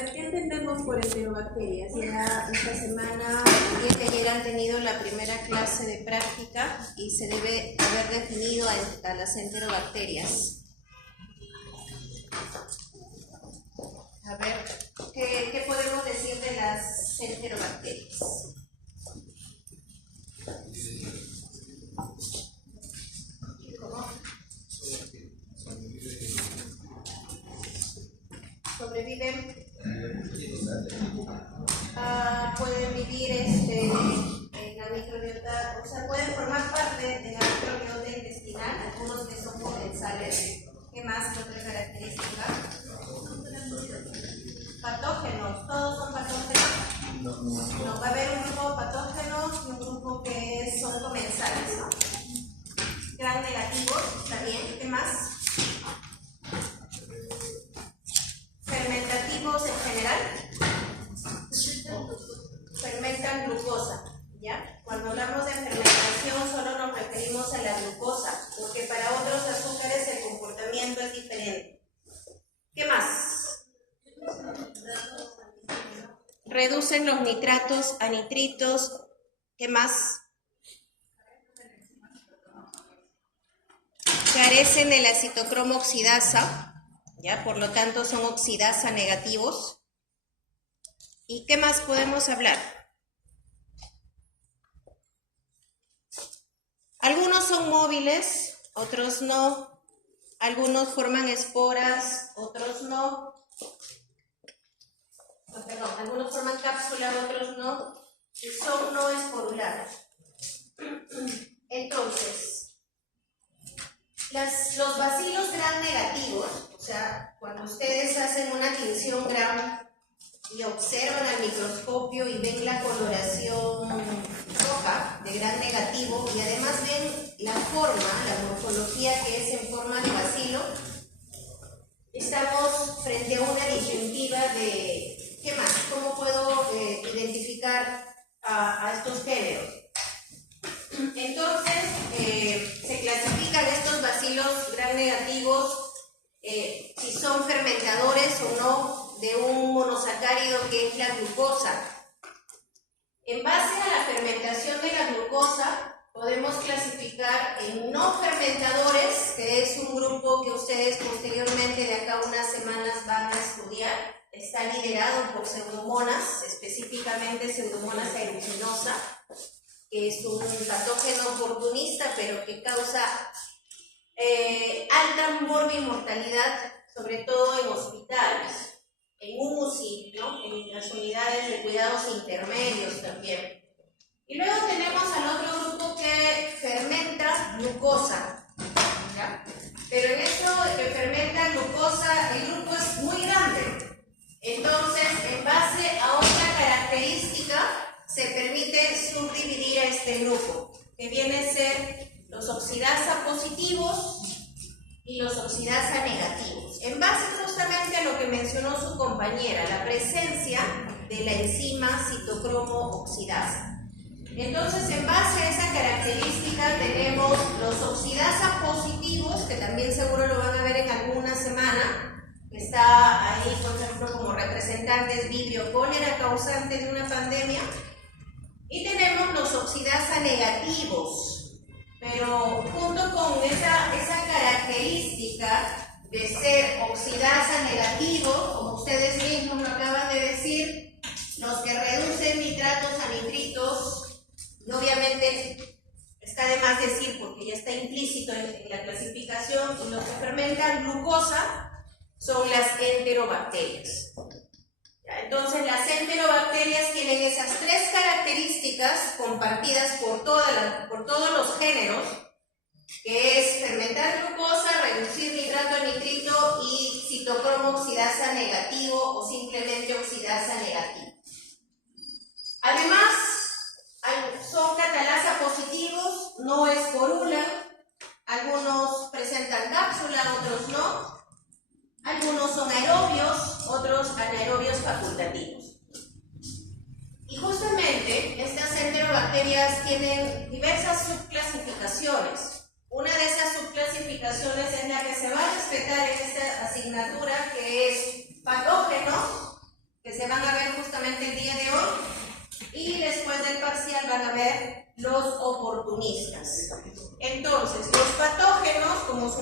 ¿Qué entendemos por enterobacterias? Ya esta semana, el día de ayer han tenido la primera clase de práctica y se debe haber definido a las enterobacterias. A ver, ¿qué podemos decir de las enterobacterias? ¿Cómo? Sobreviven. Pueden vivir en la microbiota, o sea, pueden formar parte de la microbiota intestinal, algunos que son comensales. ¿Qué más? ¿Qué otra característica? Patógenos, ¿todos son patógenos? No, va a haber un grupo de patógenos y un grupo que son comensales, ¿no? Gran negativos, ¿está bien? ¿Qué más? Fermentativos en general. Fermentan glucosa, ¿ya? Cuando hablamos de fermentación solo nos referimos a la glucosa, porque para otros azúcares el comportamiento es diferente. ¿Qué más? Reducen los nitratos a nitritos. ¿Qué más? Carecen de la citocromo oxidasa, ¿ya? Por lo tanto son oxidasa negativos. ¿Y qué más podemos hablar? Algunos son móviles, otros no. Algunos forman esporas, otros no. Perdón, algunos forman cápsula, otros no. Y son no esporulados. Entonces, los bacilos gram negativos, o sea, cuando ustedes hacen una tinción gram y observan al microscopio y ven la coloración roja de gran negativo y además ven la forma, la morfología que es en forma de bacilo, estamos frente a una disyuntiva de ¿qué más? ¿Cómo puedo identificar a estos géneros? Entonces, se clasifican estos bacilos gram negativos si son fermentadores o no de un monosacárido que es la glucosa. En base a la fermentación de la glucosa, podemos clasificar en no fermentadores, que es un grupo que ustedes posteriormente de acá a unas semanas van a estudiar. Está liderado por pseudomonas, específicamente pseudomonas aeruginosa, que es un patógeno oportunista, pero que causa alta morbimortalidad, sobre todo en hospitales, en UCI, ¿no? En las unidades de cuidados intermedios también. Y luego tenemos al otro grupo que fermenta glucosa, ¿ya? Pero en esto que fermenta glucosa, el grupo es muy grande. Entonces, en base a otra característica, se permite subdividir a este grupo, que viene a ser los oxidasa positivos y los oxidasa negativos, en base justamente a lo que mencionó su compañera, la presencia de la enzima citocromo oxidasa. Entonces, en base a esa característica tenemos los oxidasa positivos, que también seguro lo van a ver en alguna semana, que está ahí, por ejemplo, como representantes vibrio cólera causante de una pandemia, y tenemos los oxidasa negativos, pero junto con esa característica de ser oxidasa negativo, como ustedes mismos lo acaban de decir, los que reducen nitratos a nitritos, y obviamente está de más decir porque ya está implícito en la clasificación, y los que fermentan glucosa son las enterobacterias. Entonces, las enterobacterias tienen esas tres características compartidas por todos los géneros, que es fermentar glucosa, reducir nitrato a nitrito y citocromo oxidasa negativo o simplemente oxidasa negativa. Además, son catalasa positivos, no esporulan, algunos presentan cápsula, otros no. Algunos son aerobios, otros anaerobios facultativos. Y justamente estas enterobacterias tienen diversas subclasificaciones. Una de esas subclasificaciones es la que se va a respetar en esta asignatura, que es patógenos,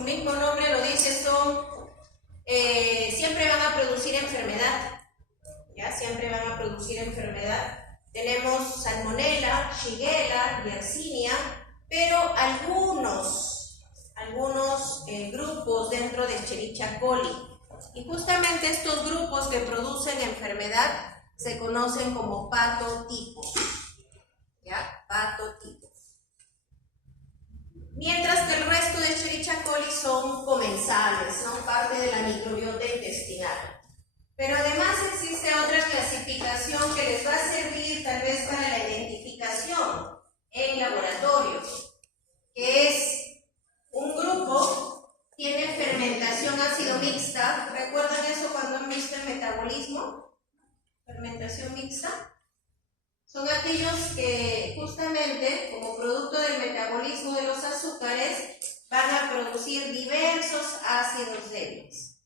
mismo nombre lo dice, siempre van a producir enfermedad, ¿ya? Siempre van a producir enfermedad. Tenemos Salmonella, Shigella, Yersinia, pero algunos grupos dentro de Escherichia coli. Y justamente estos grupos que producen enfermedad se conocen como patotipos, ¿ya? Patotipos. Mientras que el resto de Escherichia coli son comensales, son parte de la microbiota intestinal. Pero además existe otra clasificación que les va a servir tal vez para la identificación en laboratorio, que es un grupo, tiene fermentación ácido mixta. ¿Recuerdan eso cuando han visto el metabolismo? Fermentación mixta. Son aquellos que justamente como producto del metabolismo de los azúcares van a producir diversos ácidos débiles.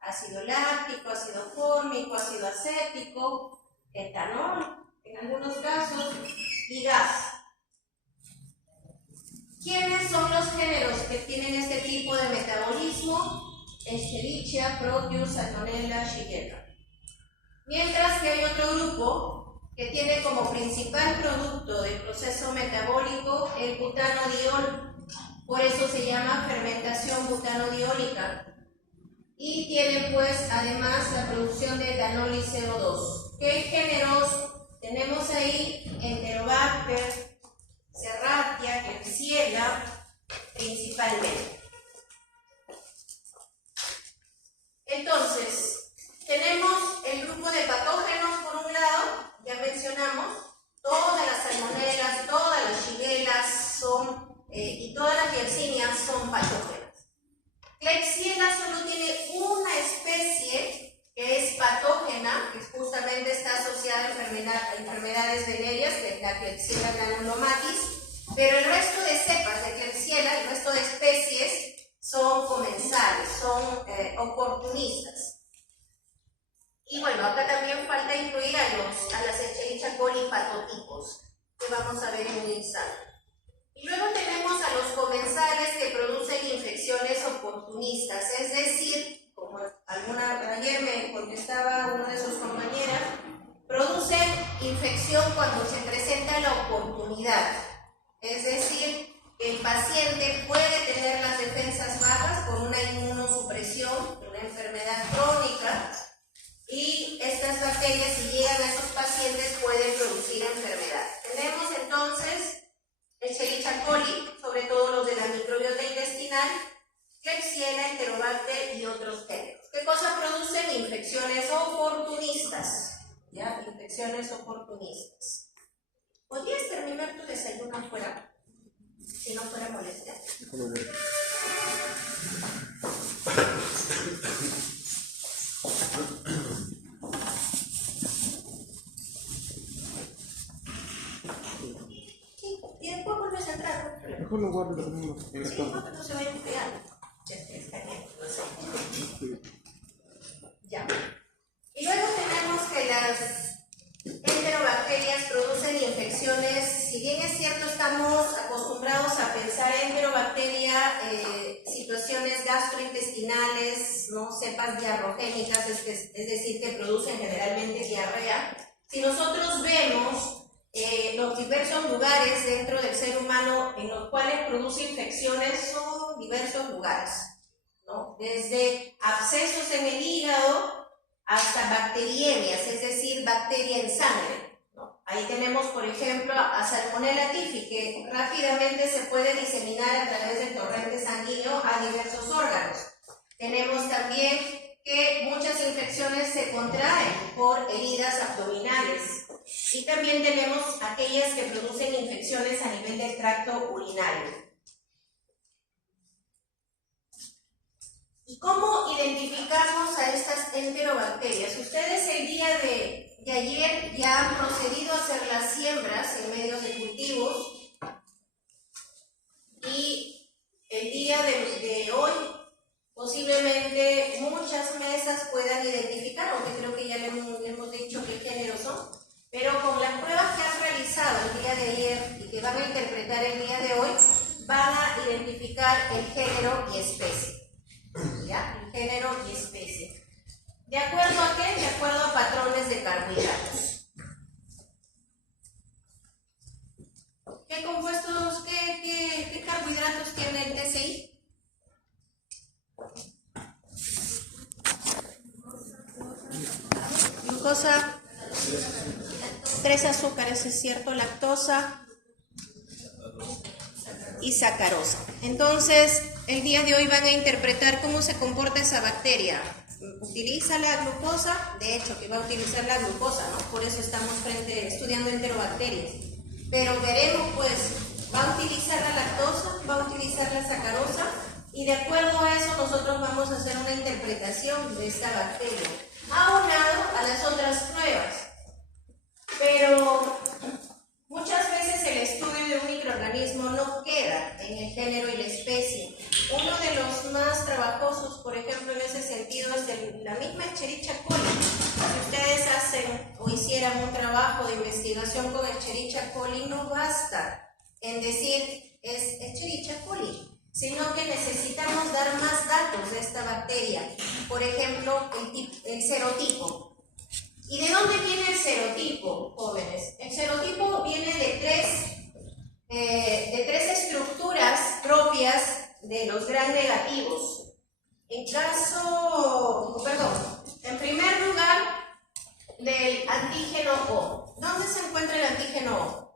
Ácido láctico, ácido fórmico, ácido acético, etanol, en algunos casos, y gas. ¿Quiénes son los géneros que tienen este tipo de metabolismo? Escherichia, Proteus, Salmonella, Shigella. Mientras que hay otro grupo que tiene como principal producto del proceso metabólico el butanodiol. Por eso se llama fermentación butanodiólica. Y tiene pues además la producción de etanol y CO2. ¿Qué géneros tenemos ahí? Enterobacter, Serratia, Klebsiella, principalmente. Entonces, tenemos el grupo de patógenos por un lado, ya mencionamos, todas las salmonelas, todas las shigellas y todas las dioxinias son patógenos. Klebsiella solo tiene una especie que es patógena, que justamente está asociada a enfermedades venéreas, que es la Klebsiella granulomatis, pero el resto de cepas de Klebsiella, el resto de especies, son comensales, son oportunistas. Y bueno, acá también falta incluir a las Escherichia coli patotipos, que vamos a ver en un instante. Y luego tenemos a los comensales que producen infecciones oportunistas, es decir, como ayer me contestaba una de sus compañeras, producen infección cuando se presenta la oportunidad, es decir, el paciente puede tener las defensas bajas por una inmunosupresión, una enfermedad crónica, y estas bacterias, si llegan a esos pacientes, pueden producir enfermedad. Tenemos entonces Escherichia coli, sobre todo los de la microbiota intestinal, Klebsiella, Enterobacter y otros géneros. ¿Qué cosa producen? Infecciones oportunistas. ¿Ya? Infecciones oportunistas. ¿Podrías terminar tu desayuno afuera? Si no fuera molestia. Y después vuelves a entrar. Mejor lo guardo lo mismo. Sí, no, que no se vaya a enfriar. Ya. Y luego tenemos que las enterobacterias producen infecciones. Si bien es cierto, estamos acostumbrados a pensar en enterobacteria, situaciones gastrointestinales, ¿no? Cepas diarrogénicas, es decir, que producen generalmente diarrea. Si nosotros vemos los diversos lugares dentro del ser humano en los cuales produce infecciones, son diversos lugares, ¿no? Desde abscesos en el hígado hasta bacteriemias, es decir, bacteria en sangre, ¿no? Ahí tenemos, por ejemplo, a Salmonella typhi, que rápidamente se puede diseminar a través del torrente sanguíneo a diversos órganos. Tenemos también que muchas infecciones se contraen por heridas abdominales. Y también tenemos aquellas que producen infecciones a nivel del tracto urinario. ¿Y cómo identificamos a estas enterobacterias? Ustedes el día de ayer ya han procedido a hacer las siembras en medios de cultivos y el día de hoy posiblemente muchas mesas puedan identificar, aunque creo que ya le hemos dicho qué géneros son. Pero con las pruebas que han realizado el día de ayer y que van a interpretar el día de hoy, van a identificar el género y especie. glucosa, 3 azúcares, es cierto, lactosa y sacarosa. Entonces, el día de hoy van a interpretar cómo se comporta esa bacteria. ¿Utiliza la glucosa? De hecho, que va a utilizar la glucosa, ¿no? Por eso estamos estudiando enterobacterias. Pero veremos, pues, va a utilizar la lactosa, va a utilizar la sacarosa, y de acuerdo a eso nosotros vamos a hacer una interpretación de esta bacteria, aunado a las otras pruebas. Pero muchas veces el estudio de un microorganismo no queda en el género y la especie. Uno de los más trabajosos, por ejemplo, en ese sentido, es la misma Escherichia coli. Si ustedes hacen o hicieran un trabajo de investigación con Escherichia coli, no basta en decir es Escherichia coli, sino que necesitamos dar más datos de esta bacteria. Por ejemplo, el serotipo. ¿Y de dónde viene el serotipo, jóvenes? El serotipo viene de tres estructuras propias de los gram negativos. En primer lugar, del antígeno O. ¿Dónde se encuentra el antígeno O?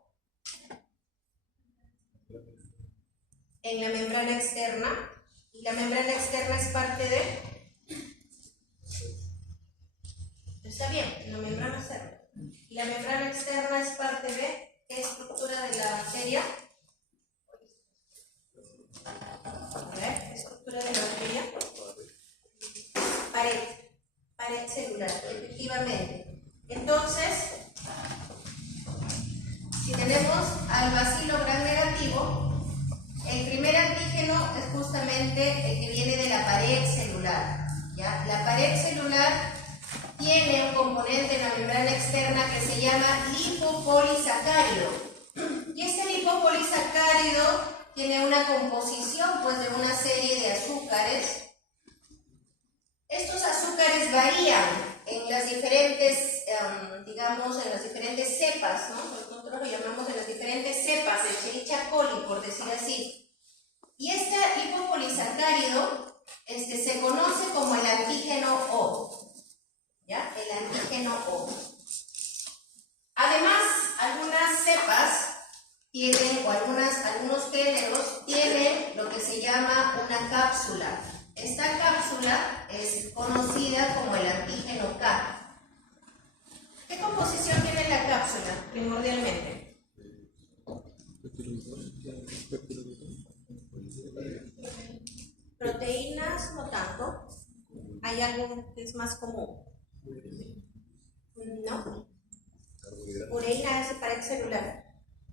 En la membrana externa. Y la membrana externa es parte de... Está bien, la membrana externa. Y la membrana externa es parte de ¿qué estructura de la bacteria? A ver, estructura de la bacteria. Pared celular, efectivamente. Entonces, si tenemos al bacilo gram negativo, el primer antígeno es justamente el que viene de la pared celular. ¿Ya? La pared celular tiene un componente en la membrana externa que se llama lipopolisacárido. Y este lipopolisacárido tiene una composición, pues, de una serie de azúcares. Estos azúcares varían en las diferentes, digamos, en las diferentes cepas, ¿no? Nosotros lo llamamos en las diferentes cepas de Escherichia coli, por decir así. Y este lipopolisacárido se conoce como el antígeno O. ¿Ya? El antígeno O. Además, algunas cepas tienen, o algunos géneros tienen lo que se llama una cápsula. Esta cápsula es conocida como el antígeno K. ¿Qué composición tiene la cápsula primordialmente? Proteínas no tanto. ¿Hay algo que es más común? No. Ureína es pared celular.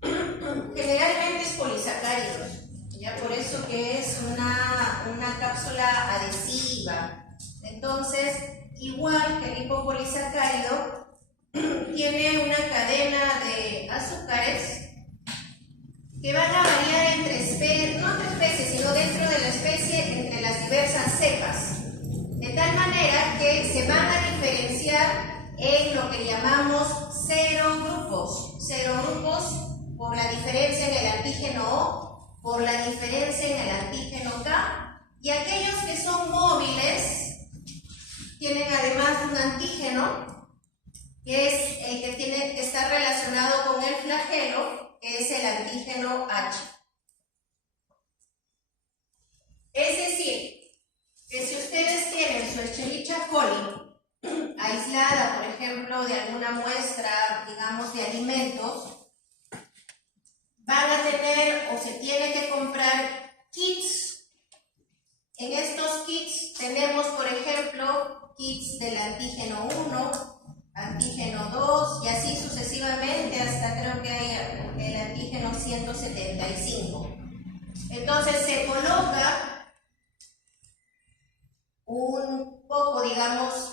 Generalmente es polisacáridos. Ya por eso que es una cápsula adhesiva. Entonces, igual que el lipopolisacárido, tiene una cadena de azúcares que van a variar entre especies, no entre especies, sino dentro de la especie, entre las diversas cepas. De tal manera que se van a diferenciar en lo que llamamos serogrupos. Serogrupos por la diferencia en el antígeno O, por la diferencia en el antígeno K, y aquellos que son móviles tienen además un antígeno que es el que está relacionado con el flagelo, que es el antígeno H. Es decir, que si ustedes tienen su Escherichia coli aislada, por ejemplo, de alguna muestra, digamos, de alimentos, van a tener o se tiene que comprar kits. En estos kits tenemos, por ejemplo, kits del antígeno 1, antígeno 2 y así sucesivamente hasta creo que hay el antígeno 175. Entonces se coloca un poco, digamos,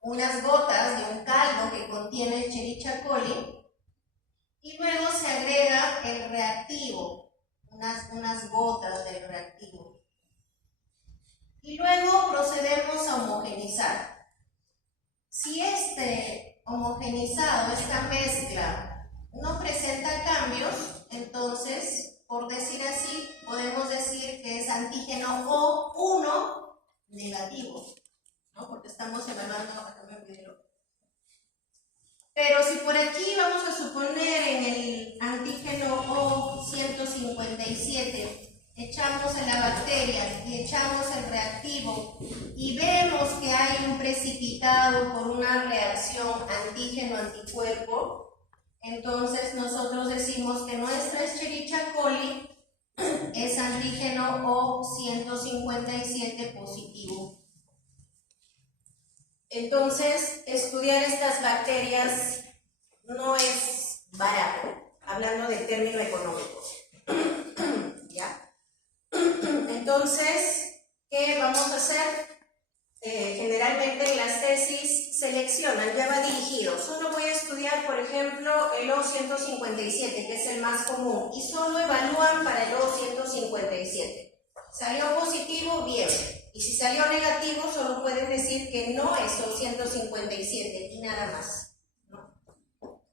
unas gotas de un caldo que contiene Escherichia coli y luego se agrega el reactivo, unas gotas del reactivo. Y luego procedemos a homogenizar. Si este homogenizado, esta mezcla, no presenta cambios, entonces, por decir así, podemos decir que es antígeno O1 negativo, ¿no? Porque estamos evaluando acá me olvidé Pero si por aquí vamos a suponer en el antígeno O157, echamos a la bacteria y echamos el reactivo y vemos que hay un precipitado por una reacción antígeno-anticuerpo, entonces nosotros decimos que nuestra Escherichia coli es antígeno O157 positivo. Entonces, estudiar estas bacterias no es barato, hablando del término económico. ¿Ya? Entonces, ¿qué vamos a hacer? Generalmente en las tesis seleccionan, ya va dirigido. Solo voy a estudiar, por ejemplo, el O157, que es el más común, y solo evalúan para el O157. ¿Salió positivo? Bien. Y si salió negativo, solo pueden decir que no es O157 y nada más, ¿no?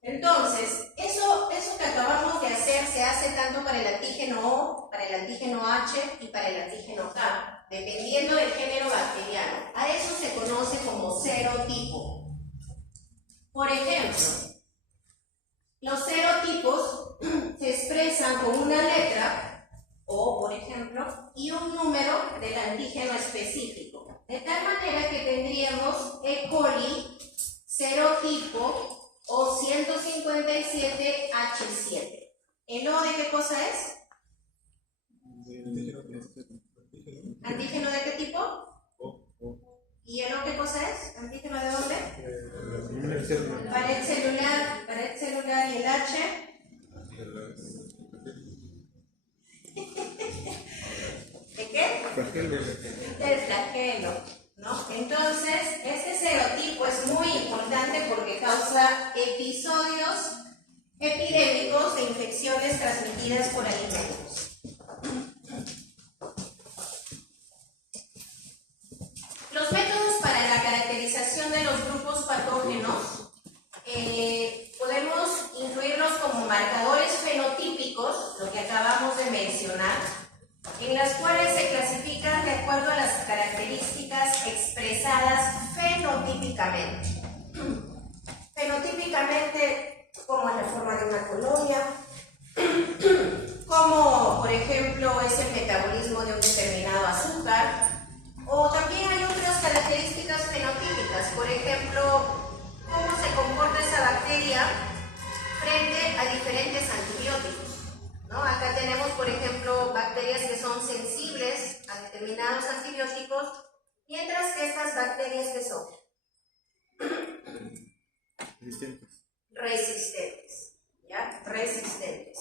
Entonces, eso que acabamos de hacer se hace tanto para el antígeno O, para el antígeno H y para el antígeno K, dependiendo del género bacteriano. A eso se conoce como serotipo. Por ejemplo, los serotipos se expresan con una letra O, por ejemplo, y un número del antígeno específico. De tal manera que tendríamos E. coli serotipo O157H7. ¿El O de qué cosa es? ¿Antígeno de qué tipo? ¿Y el O qué cosa es? ¿Antígeno de dónde? Pared celular y el H. ¿De qué? Del flagelo, ¿no? Entonces, este serotipo es muy importante porque causa episodios epidémicos de infecciones transmitidas por alimentos. Los métodos para la caracterización de los grupos patógenos podemos incluirlos como marcadores fenotípicos, lo que acabamos de mencionar, en las cuales se clasifican de acuerdo a las características expresadas fenotípicamente. Fenotípicamente, como es la forma de una colonia, como por ejemplo es el metabolismo de un determinado azúcar, o también hay otras características fenotípicas, por ejemplo, cómo se comporta esa bacteria frente a diferentes antibióticos, ¿no? Acá tenemos, por ejemplo, bacterias que son sensibles a determinados antibióticos, mientras que estas bacterias que son resistentes, ¿ya? Resistentes.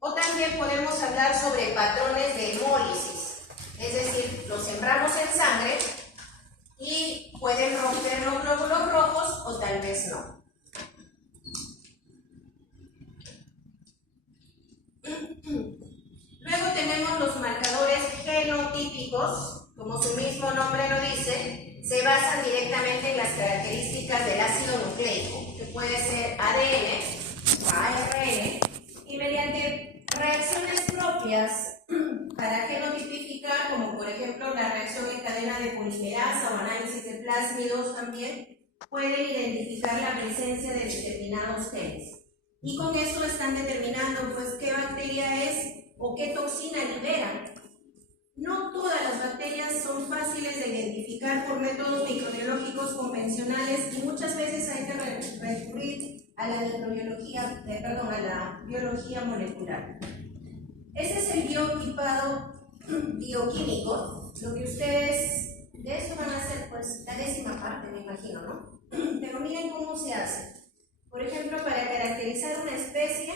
O también podemos hablar sobre patrones de hemólisis, es decir, los sembramos en sangre y pueden romper los glóbulos rojos o tal vez no. Luego tenemos los marcadores genotípicos, como su mismo nombre lo dice, se basan directamente en las características del ácido nucleico, que puede ser ADN o ARN, y mediante reacciones propias para genotipificar, como por ejemplo la reacción en cadena de polimerasa o análisis de plásmidos también, pueden identificar la presencia de determinados genes. Y con eso están determinando pues qué bacteria es o qué toxina libera. No todas las bacterias son fáciles de identificar por métodos microbiológicos convencionales y muchas veces hay que recurrir a la microbiología, a la biología molecular. Ese es el biotipado bioquímico. Lo que ustedes de esto van a hacer pues la 10ª parte, me imagino, ¿no? Pero miren cómo se hace. Por ejemplo, para caracterizar una especie,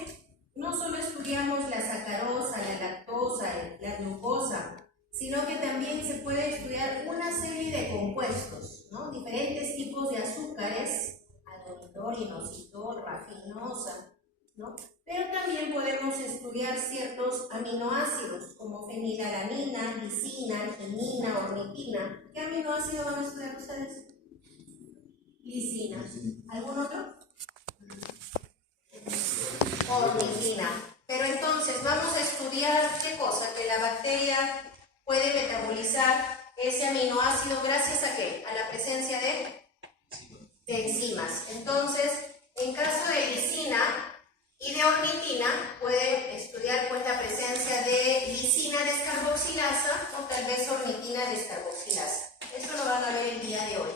no solo estudiamos la sacarosa, la lactosa, la glucosa, sino que también se puede estudiar una serie de compuestos, ¿no? Diferentes tipos de azúcares, aldolidor, inositol, rafinosa, ¿no? Pero también podemos estudiar ciertos aminoácidos, como fenilalanina, lisina, arginina, ornitina. ¿Qué aminoácido van a estudiar ustedes? Lisina. ¿Algún otro? Ornitina. Pero entonces vamos a estudiar qué cosa, que la bacteria puede metabolizar ese aminoácido gracias a qué, a la presencia de enzimas. Entonces de ornitina pueden estudiar pues la presencia de lisina descarboxilasa o tal vez ornitina descarboxilasa. Eso lo van a ver el día de hoy.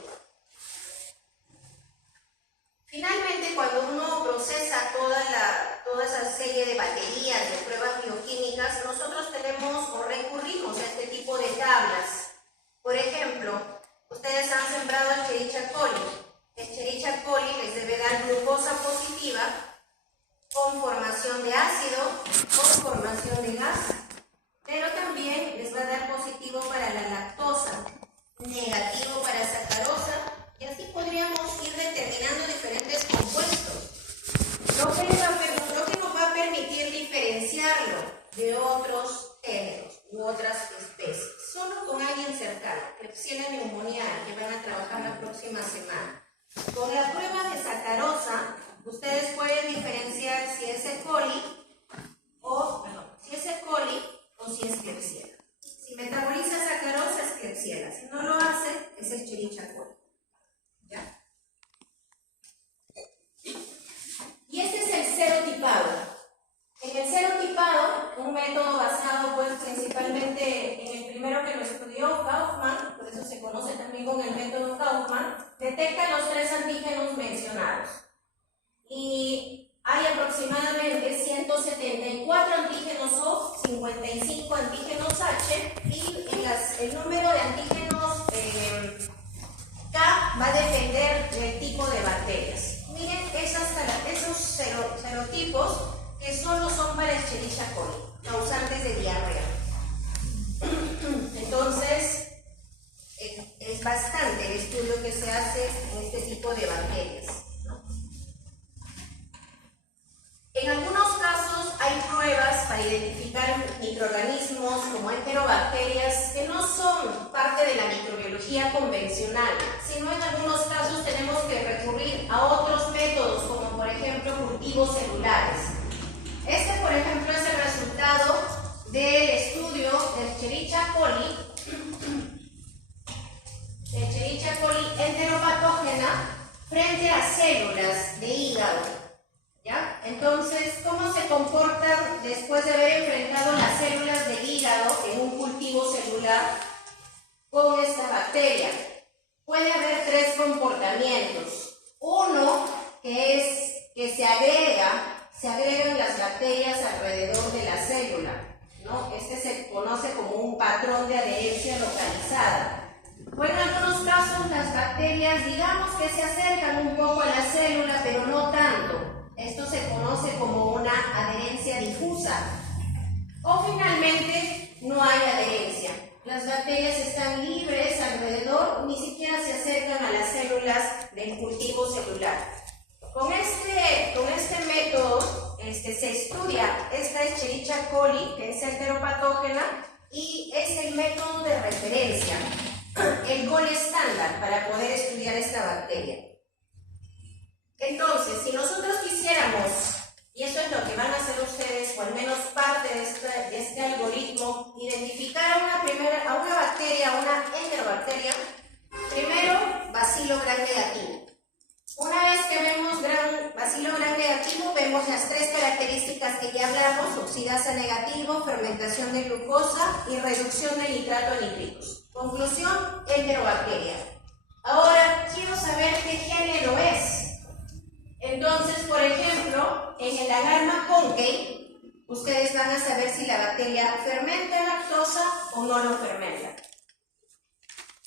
Finalmente, cuando uno procesa toda esa serie de baterías de pruebas bioquímicas, nosotros tenemos o recurrimos a este tipo de tablas. Por ejemplo, ustedes han sembrado Escherichia coli. Escherichia coli les debe dar glucosa positiva con formación de ácido, con formación de gas, pero también les va a dar positivo para la lactosa, negativo para sacarosa, y así podríamos ir determinando diferentes compuestos, lo que nos va a permitir diferenciarlo de otros géneros u otras especies, solo con alguien cercano, Klebsiella pneumoniae, que van a trabajar la próxima semana. Con la prueba de sacarosa, ustedes pueden diferenciar si es E. coli o si es Klebsiella. Si metaboliza sacarosa es Klebsiella, si no lo hace es Escherichia coli. ¿Ya? Y este es el serotipado. En el serotipado, un método basado pues principalmente en el primero que lo estudió Kaufman, por eso se conoce también con el método Kaufman, detecta los 3 antígenos mencionados. Y hay aproximadamente 174 antígenos O, 55 antígenos H, y el número de antígenos K va a depender del tipo de bacterias. Miren esos serotipos que solo son para Escherichia coli, causantes de diarrea. Entonces, es bastante el estudio que se hace en este tipo de bacterias, ¿no? En algunos casos hay pruebas para identificar microorganismos como enterobacterias que no son parte de la microbiología convencional, sino en algunos casos tenemos que recurrir a otros métodos, como por ejemplo cultivos celulares. Este, por ejemplo, es el resultado del estudio de Escherichia coli enteropatógena frente a células de hígado. ¿Ya? Entonces, ¿cómo se comportan después de haber enfrentado las células del hígado en un cultivo celular con esta bacteria? Puede haber 3 comportamientos. Uno, que es que se agregan las bacterias alrededor de la célula, ¿no? Este se conoce como un patrón de adherencia localizada. O en algunos casos las bacterias, digamos que se acercan un poco a la célula, pero no tanto. Esto se conoce como una adherencia difusa. O finalmente, no hay adherencia. Las bacterias están libres alrededor, ni siquiera se acercan a las células del cultivo celular. Con este método se estudia esta Escherichia coli, que es enteropatógena, y es el método de referencia, el gold estándar para poder estudiar esta bacteria. Entonces, si nosotros quisiéramos, y eso es lo que van a hacer ustedes, o al menos parte de este algoritmo, identificar a una bacteria, a una enterobacteria, primero, bacilo gram negativo. Una vez que vemos bacilo gram negativo, vemos las 3 características que ya hablamos: oxidasa negativo, fermentación de glucosa y reducción de nitrato en nitritos. Conclusión, enterobacteria. Ahora, quiero saber qué género es. Entonces, por ejemplo, en el agarma Conkey, ustedes van a saber si la bacteria fermenta lactosa o no lo fermenta.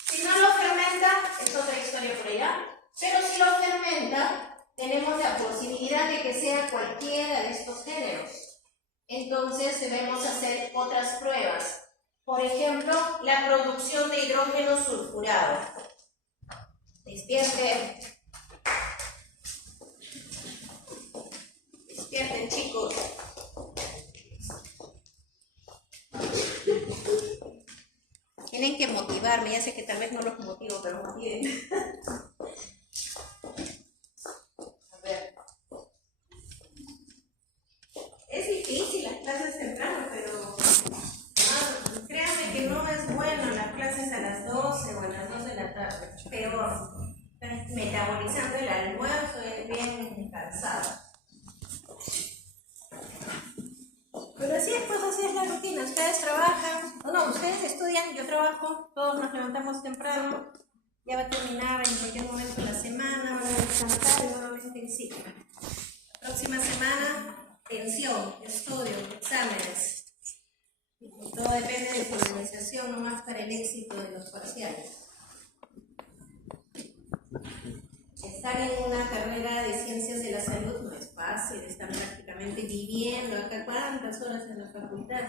Si no lo fermenta, es otra historia por allá, pero si lo fermenta, tenemos la posibilidad de que sea cualquiera de estos géneros. Entonces, debemos hacer otras pruebas. Por ejemplo, la producción de hidrógeno sulfurado. Despierten. Despierten, chicos. Tienen que motivarme. Ya sé que tal vez no los motivo, pero motiven. A ver. Es difícil las clases temprano, pero créanme que no es bueno las clases a las 12 o a las 2 de la tarde. Peor. Metabolizando el almuerzo es bien cansado. ustedes trabajan, o no, ustedes estudian, yo trabajo, todos nos levantamos temprano, ya va a terminar en cualquier momento de la semana, van a descansar y nuevamente en ciclo. La próxima semana, tensión, estudio, exámenes. Y todo depende de su organización, no más para el éxito de los parciales. Estar en una carrera de ciencias de la salud no es fácil, están prácticamente viviendo acá cuántas horas en la facultad,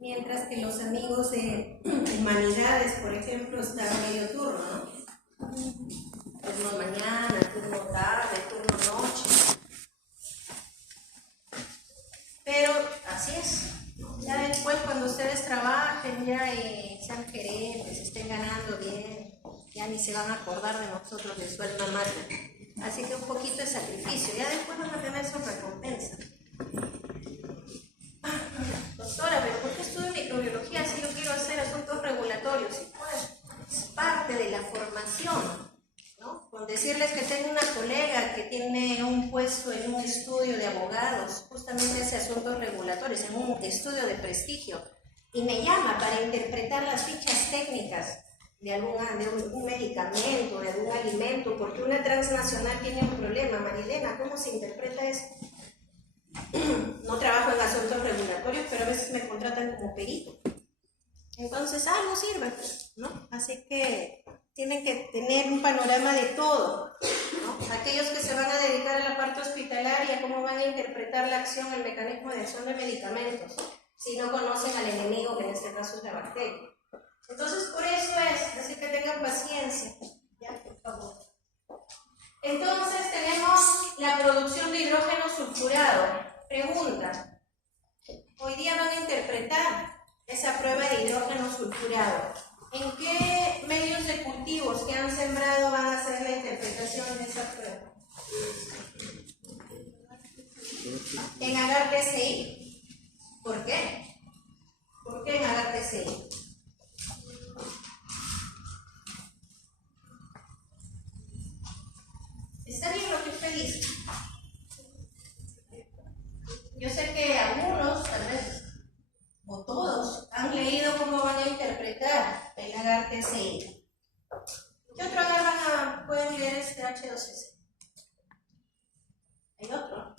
mientras que los amigos de humanidades, por ejemplo, están medio turno, ¿no? Turno mañana, turno tarde, turno noche. Pero así es. Ya después, cuando ustedes trabajen, ya sean gerentes, estén ganando bien, ya ni se van a acordar de nosotros de su alma mater. Así que un poquito de sacrificio, ya después van a tener su recompensa. Doctora, ¿pero por qué estudio microbiología si yo quiero hacer asuntos regulatorios? Y pues, es parte de la formación, ¿no? Con decirles que tengo una colega que tiene un puesto en un estudio de abogados, justamente hace asuntos regulatorios, en un estudio de prestigio, y me llama para interpretar las fichas técnicas de un medicamento, de algún alimento, porque una transnacional tiene un problema. Marilena, ¿cómo se interpreta eso? No trabajo en asuntos regulatorios, pero a veces me contratan como perito. Entonces, algo sirve, ¿no? Así que tienen que tener un panorama de todo, ¿no? Aquellos que se van a dedicar a la parte hospitalaria, ¿cómo van a interpretar la acción, el mecanismo de acción de medicamentos, si no conocen al enemigo, que en este caso es la bacteria? Entonces, por eso es, así que tengan paciencia, ya, por favor. Entonces, tenemos la producción de hidrógeno sulfurado. Pregunta, hoy día van a interpretar esa prueba de hidrógeno sulfurado. ¿En qué medios de cultivos que han sembrado van a hacer la interpretación de esa prueba? En agar TCI. ¿Por qué? ¿Por qué en agar TCI? ¿Está bien lo que usted dice? Yo sé que algunos, tal vez, o todos, han leído cómo van a interpretar el agar TCI. ¿Qué otro agar pueden leer este H2S? ¿Hay otro?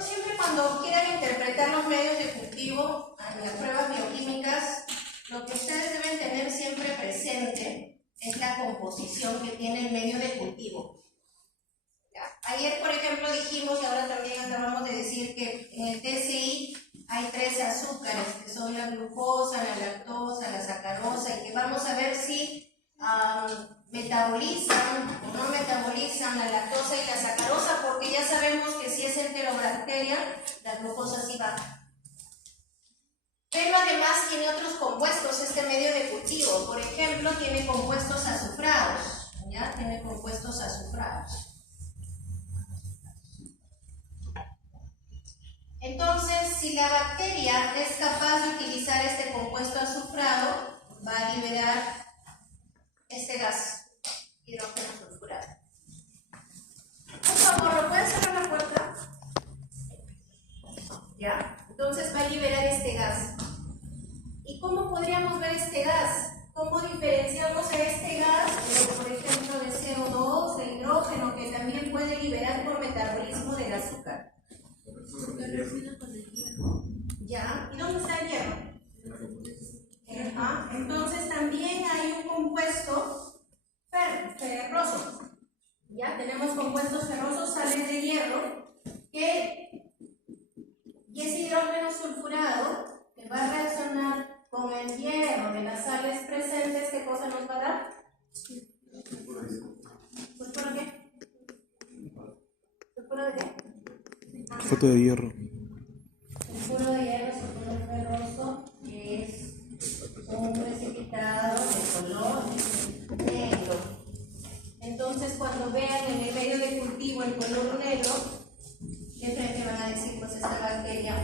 Siempre cuando quieran interpretar los medios de cultivo en las pruebas bioquímicas, lo que ustedes deben tener siempre presente es la composición que tiene el medio de cultivo. ¿Ya? Ayer, por ejemplo, dijimos, y ahora también acabamos de decir, que en el TCI hay 13 azúcares, que son la glucosa, la lactosa, la sacarosa, y que vamos a ver si metabolizan o no metabolizan la lactosa y la sacarosa, porque ya sabemos que si es enterobacteria, la glucosa sí baja. Pero además tiene otros compuestos este medio de cultivo. Por ejemplo, tiene compuestos azufrados. ¿Ya? Tiene compuestos azufrados. Entonces, si la bacteria es capaz de utilizar este compuesto azufrado, va a liberar este gas, hidrógeno sulfurado. Por favor, ¿lo pueden cerrar la puerta? ¿Ya? Entonces va a liberar este gas. ¿Y cómo podríamos ver este gas? ¿Cómo diferenciamos a este gas, por ejemplo, de CO2, de hidrógeno, que también puede liberar por metabolismo del azúcar? Porque reacciona con el hierro. ¿Ya? ¿Y dónde está el hierro? Entonces también hay un compuesto ferroso. Ya tenemos compuestos ferrosos, sales de hierro, y ese hidrógeno sulfurado que va a reaccionar con el hierro de las sales presentes, ¿qué cosa nos va a dar? ¿Sulfuro qué? ¿Sulfuro de qué? Foto de hierro. Sulfuro de hierro, sulfuro ferroso, que es un precipitado de color negro. Entonces, cuando vean en el medio de cultivo el color negro, ¿qué creen que van a decir? Pues esta bacteria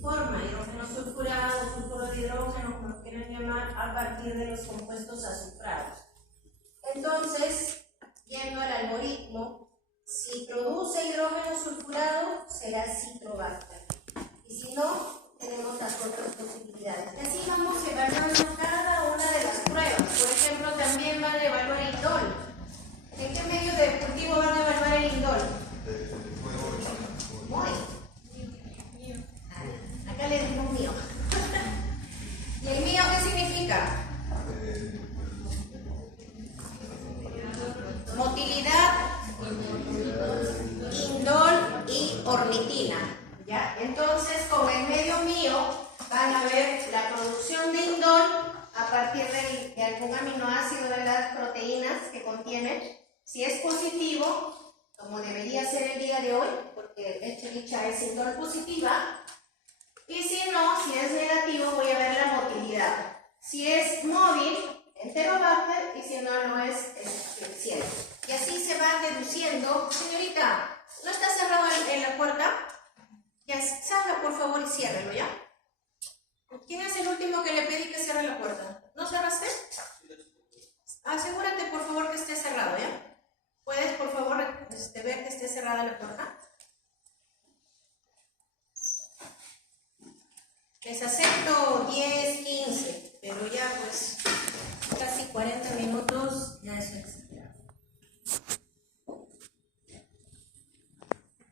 forma hidrógeno sulfurado, sulfuro de hidrógeno, como lo quieran llamar, a partir de los compuestos azufrados. Entonces, yendo al algoritmo, si produce hidrógeno sulfurado, será a evaluar el indol? ¿En qué medio de cultivo van a evaluar el indol? Muy. Acá le digo mío. ¿Y el mío qué significa? Motilidad, indol y ornitina. ¿Ya? Entonces, con el medio mío van a ver la producción de indol a partir de algún aminoácido de las proteínas que contiene. Si es positivo, como debería ser el día de hoy, porque Escherichia es indol positiva, y si no, si es negativo, voy a ver la motilidad. Si es móvil, Enterobacter, y si no, no es cielo. Y así se va deduciendo. Señorita, ¿no está cerrada en la puerta? Ya, salga por favor y ciérrelo, ¿ya? ¿Quién es el último que le pedí que cierre la puerta? ¿No cerraste? Asegúrate por favor que esté cerrado, ¿ya? ¿Puedes por favor ver que esté cerrada la puerta? Les acepto 10, 15, pero ya pues casi 40 minutos, ya es exagerado.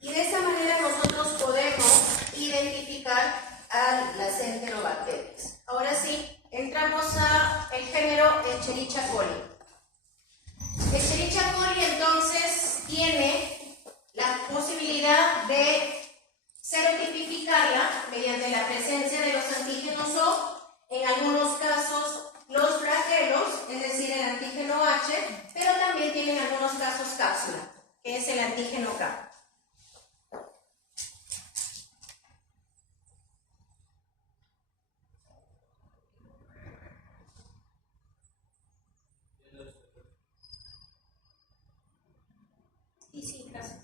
Y de esa manera nosotros podemos identificar a las enterobacterias. Ahora sí, entramos al género Escherichia coli. Escherichia coli entonces tiene la posibilidad de serotipificarla mediante la presencia de los antígenos O, en algunos casos los flagelos, es decir, el antígeno H, pero también tienen en algunos casos cápsula, que es el antígeno K. Sí, gracias.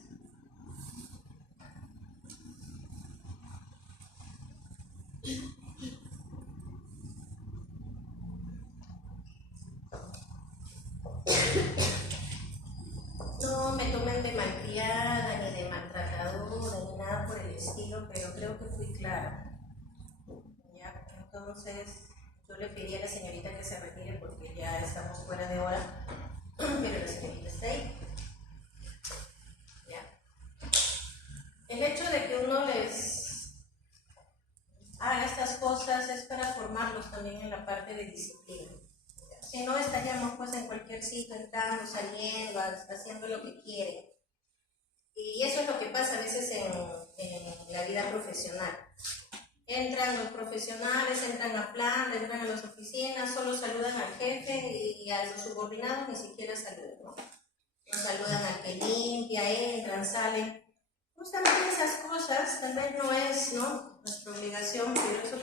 No me tomen de malcriada, ni de maltratadora, ni nada por el estilo, pero creo que fui clara. Ya, entonces yo le pedí a la señorita que se retire porque ya estamos fuera de hora, pero la señorita está ahí. Ya. El hecho de que uno les haga estas cosas es para formarlos también en la parte de disciplina. Si no, estaríamos pues en cualquier sitio, entrando, saliendo, haciendo lo que quieren. Y eso es lo que pasa a veces en la vida profesional. Entran los profesionales, entran a planta, entran a las oficinas, solo saludan al jefe y a los subordinados ni siquiera saludan, ¿no? No saludan al que limpia, entran, salen. Justamente esas cosas tal vez no es, ¿no?, nuestra obligación, pero eso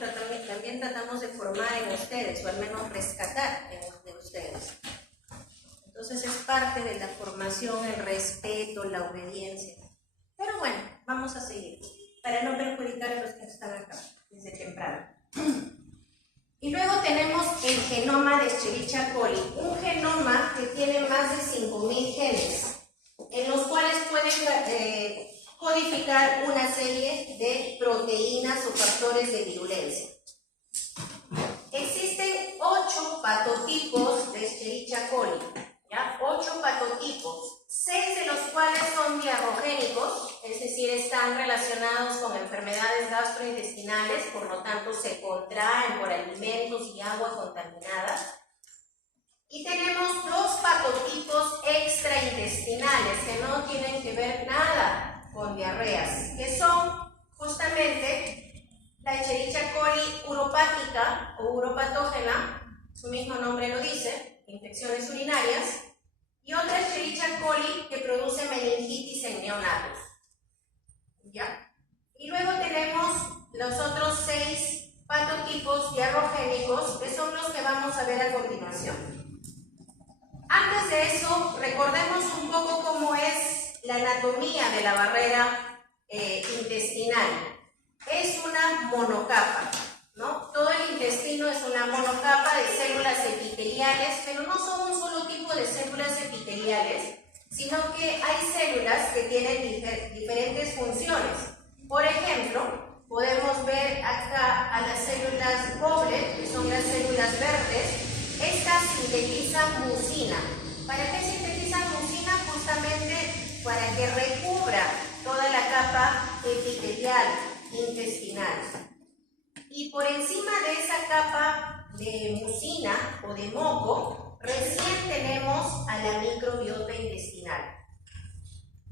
también tratamos de formar en ustedes, o al menos rescatar de ustedes. Entonces es parte de la formación, el respeto, la obediencia. Pero bueno, vamos a seguir, para no perjudicar a los que están acá desde temprano. Y luego tenemos el genoma de Escherichia coli, un genoma que tiene más de 5.000 genes, en los cuales pueden codificar una serie de proteínas o factores de virulencia. Existen 8 patotipos de Escherichia coli, ¿ya? 8 patotipos, 6 de los cuales son diarrogénicos, es decir, están relacionados con enfermedades gastrointestinales, por lo tanto se contraen por alimentos y agua contaminadas. Y tenemos 2 patotipos extraintestinales que no tienen que ver nada con diarreas, que son justamente la Escherichia coli uropática o uropatógena, su mismo nombre lo dice, infecciones urinarias, y otra Escherichia coli que produce meningitis en neonatos. ¿Ya? Y luego tenemos los otros 6 patotipos diarrogénicos, que son los que vamos a ver a continuación. Antes de eso, recordemos un poco cómo es la anatomía de la barrera intestinal. Es una monocapa, ¿no? Todo el intestino es una monocapa de células epiteliales, pero no son un solo tipo de células epiteliales, sino que hay células que tienen diferentes funciones. Por ejemplo, podemos ver acá a las células Goblet, que son las células verdes, Estas sintetizan mucina. ¿Para qué sintetizan mucina? Justamente para que recubra toda la capa epitelial intestinal. Y por encima de esa capa de mucina o de moco, recién tenemos a la microbiota intestinal.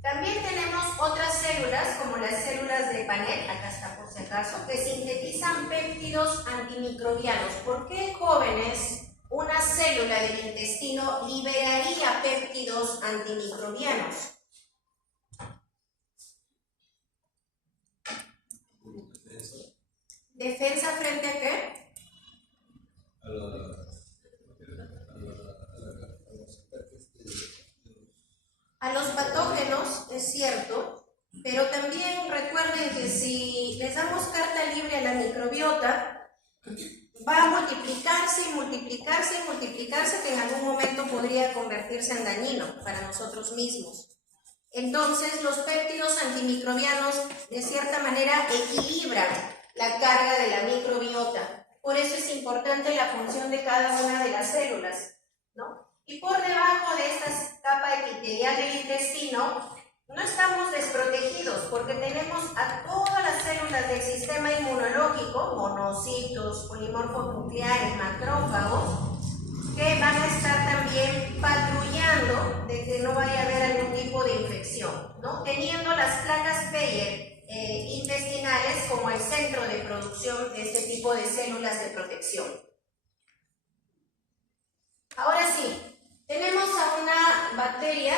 También tenemos otras células, como las células de Paneth, acá está por si acaso, que sintetizan péptidos antimicrobianos. ¿Por qué, jóvenes, una célula del intestino liberaría péptidos antimicrobianos? ¿Defensa frente a qué? A los patógenos, es cierto, pero también recuerden que si les damos carta libre a la microbiota, va a multiplicarse y multiplicarse y multiplicarse, que en algún momento podría convertirse en dañino para nosotros mismos. Entonces, los péptidos antimicrobianos, de cierta manera, equilibran la carga de la microbiota. Por eso es importante la función de cada una de las células, ¿no? Y por debajo de esta capa epitelial del intestino, no estamos desprotegidos porque tenemos a todas las células del sistema inmunológico, monocitos, polimorfos nucleares, macrófagos, que van a estar también patrullando de que no vaya a haber algún tipo de infección, ¿no? Teniendo las placas Peyer intestinales como el centro de producción de este tipo de células de protección. Ahora sí, tenemos a una bacteria,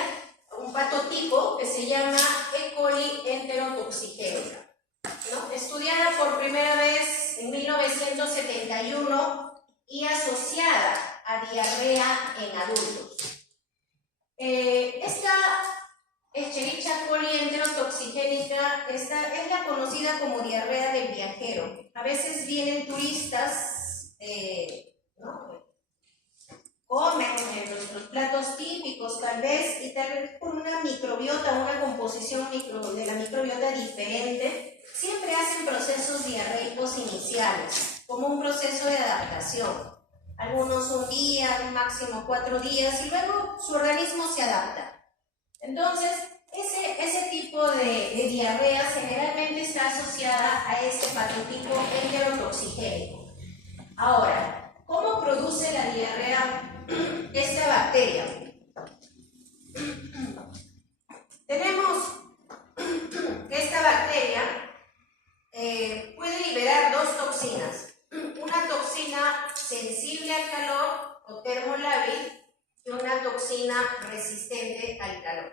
un patotipo que se llama E. coli enterotoxigénica, ¿no? Estudiada por primera vez en 1971 y asociada a diarrea en adultos. Esta Escherichia coli enterotoxigénica es la conocida como diarrea del viajero. A veces vienen turistas, ¿no? Comen en nuestros platos típicos tal vez, y tal vez por una microbiota, una composición de la microbiota diferente, siempre hacen procesos diarreicos iniciales, como un proceso de adaptación. Algunos un día, máximo 4 días, y luego su organismo se adapta. Entonces, ese tipo de diarrea generalmente está asociada a este patotipo enterotoxigénico. Ahora, ¿cómo produce la diarrea esta bacteria? Tenemos que esta bacteria puede liberar 2 toxinas. Una toxina sensible al calor o termolábil y una toxina resistente al calor.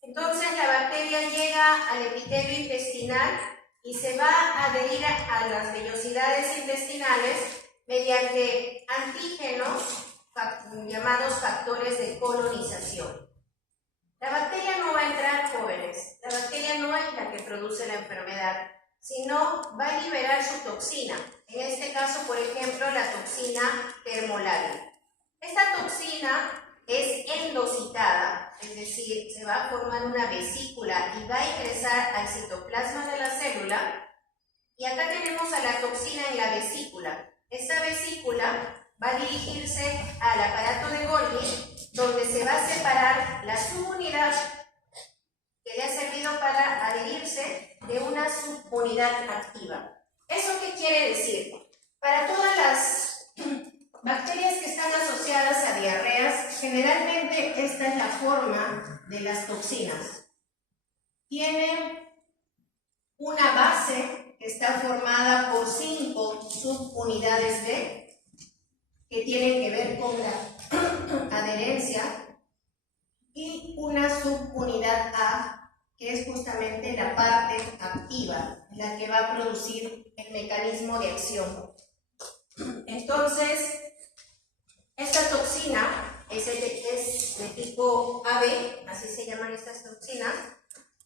Entonces la bacteria llega al epitelio intestinal y se va a adherir a las vellosidades intestinales mediante antígenos llamados factores de colonización. La bacteria no va a entrar, jóvenes, la bacteria no es la que produce la enfermedad, sino va a liberar su toxina, en este caso, por ejemplo, la toxina termolábil. Esta toxina es endocitada, es decir, se va a formar una vesícula y va a ingresar al citoplasma de la célula, y acá tenemos a la toxina en la vesícula. Esta vesícula va a dirigirse al aparato de Golgi, donde se va a separar la subunidad que le ha servido para adherirse de una subunidad activa. ¿Eso qué quiere decir? Para todas las bacterias que están asociadas a diarreas, generalmente esta es la forma de las toxinas. Tienen una base que está formada por 5 subunidades B, que tienen que ver con la adherencia, y una subunidad A, que es justamente la parte activa, la que va a producir el mecanismo de acción. Entonces, esta toxina es de tipo AB, así se llaman estas toxinas,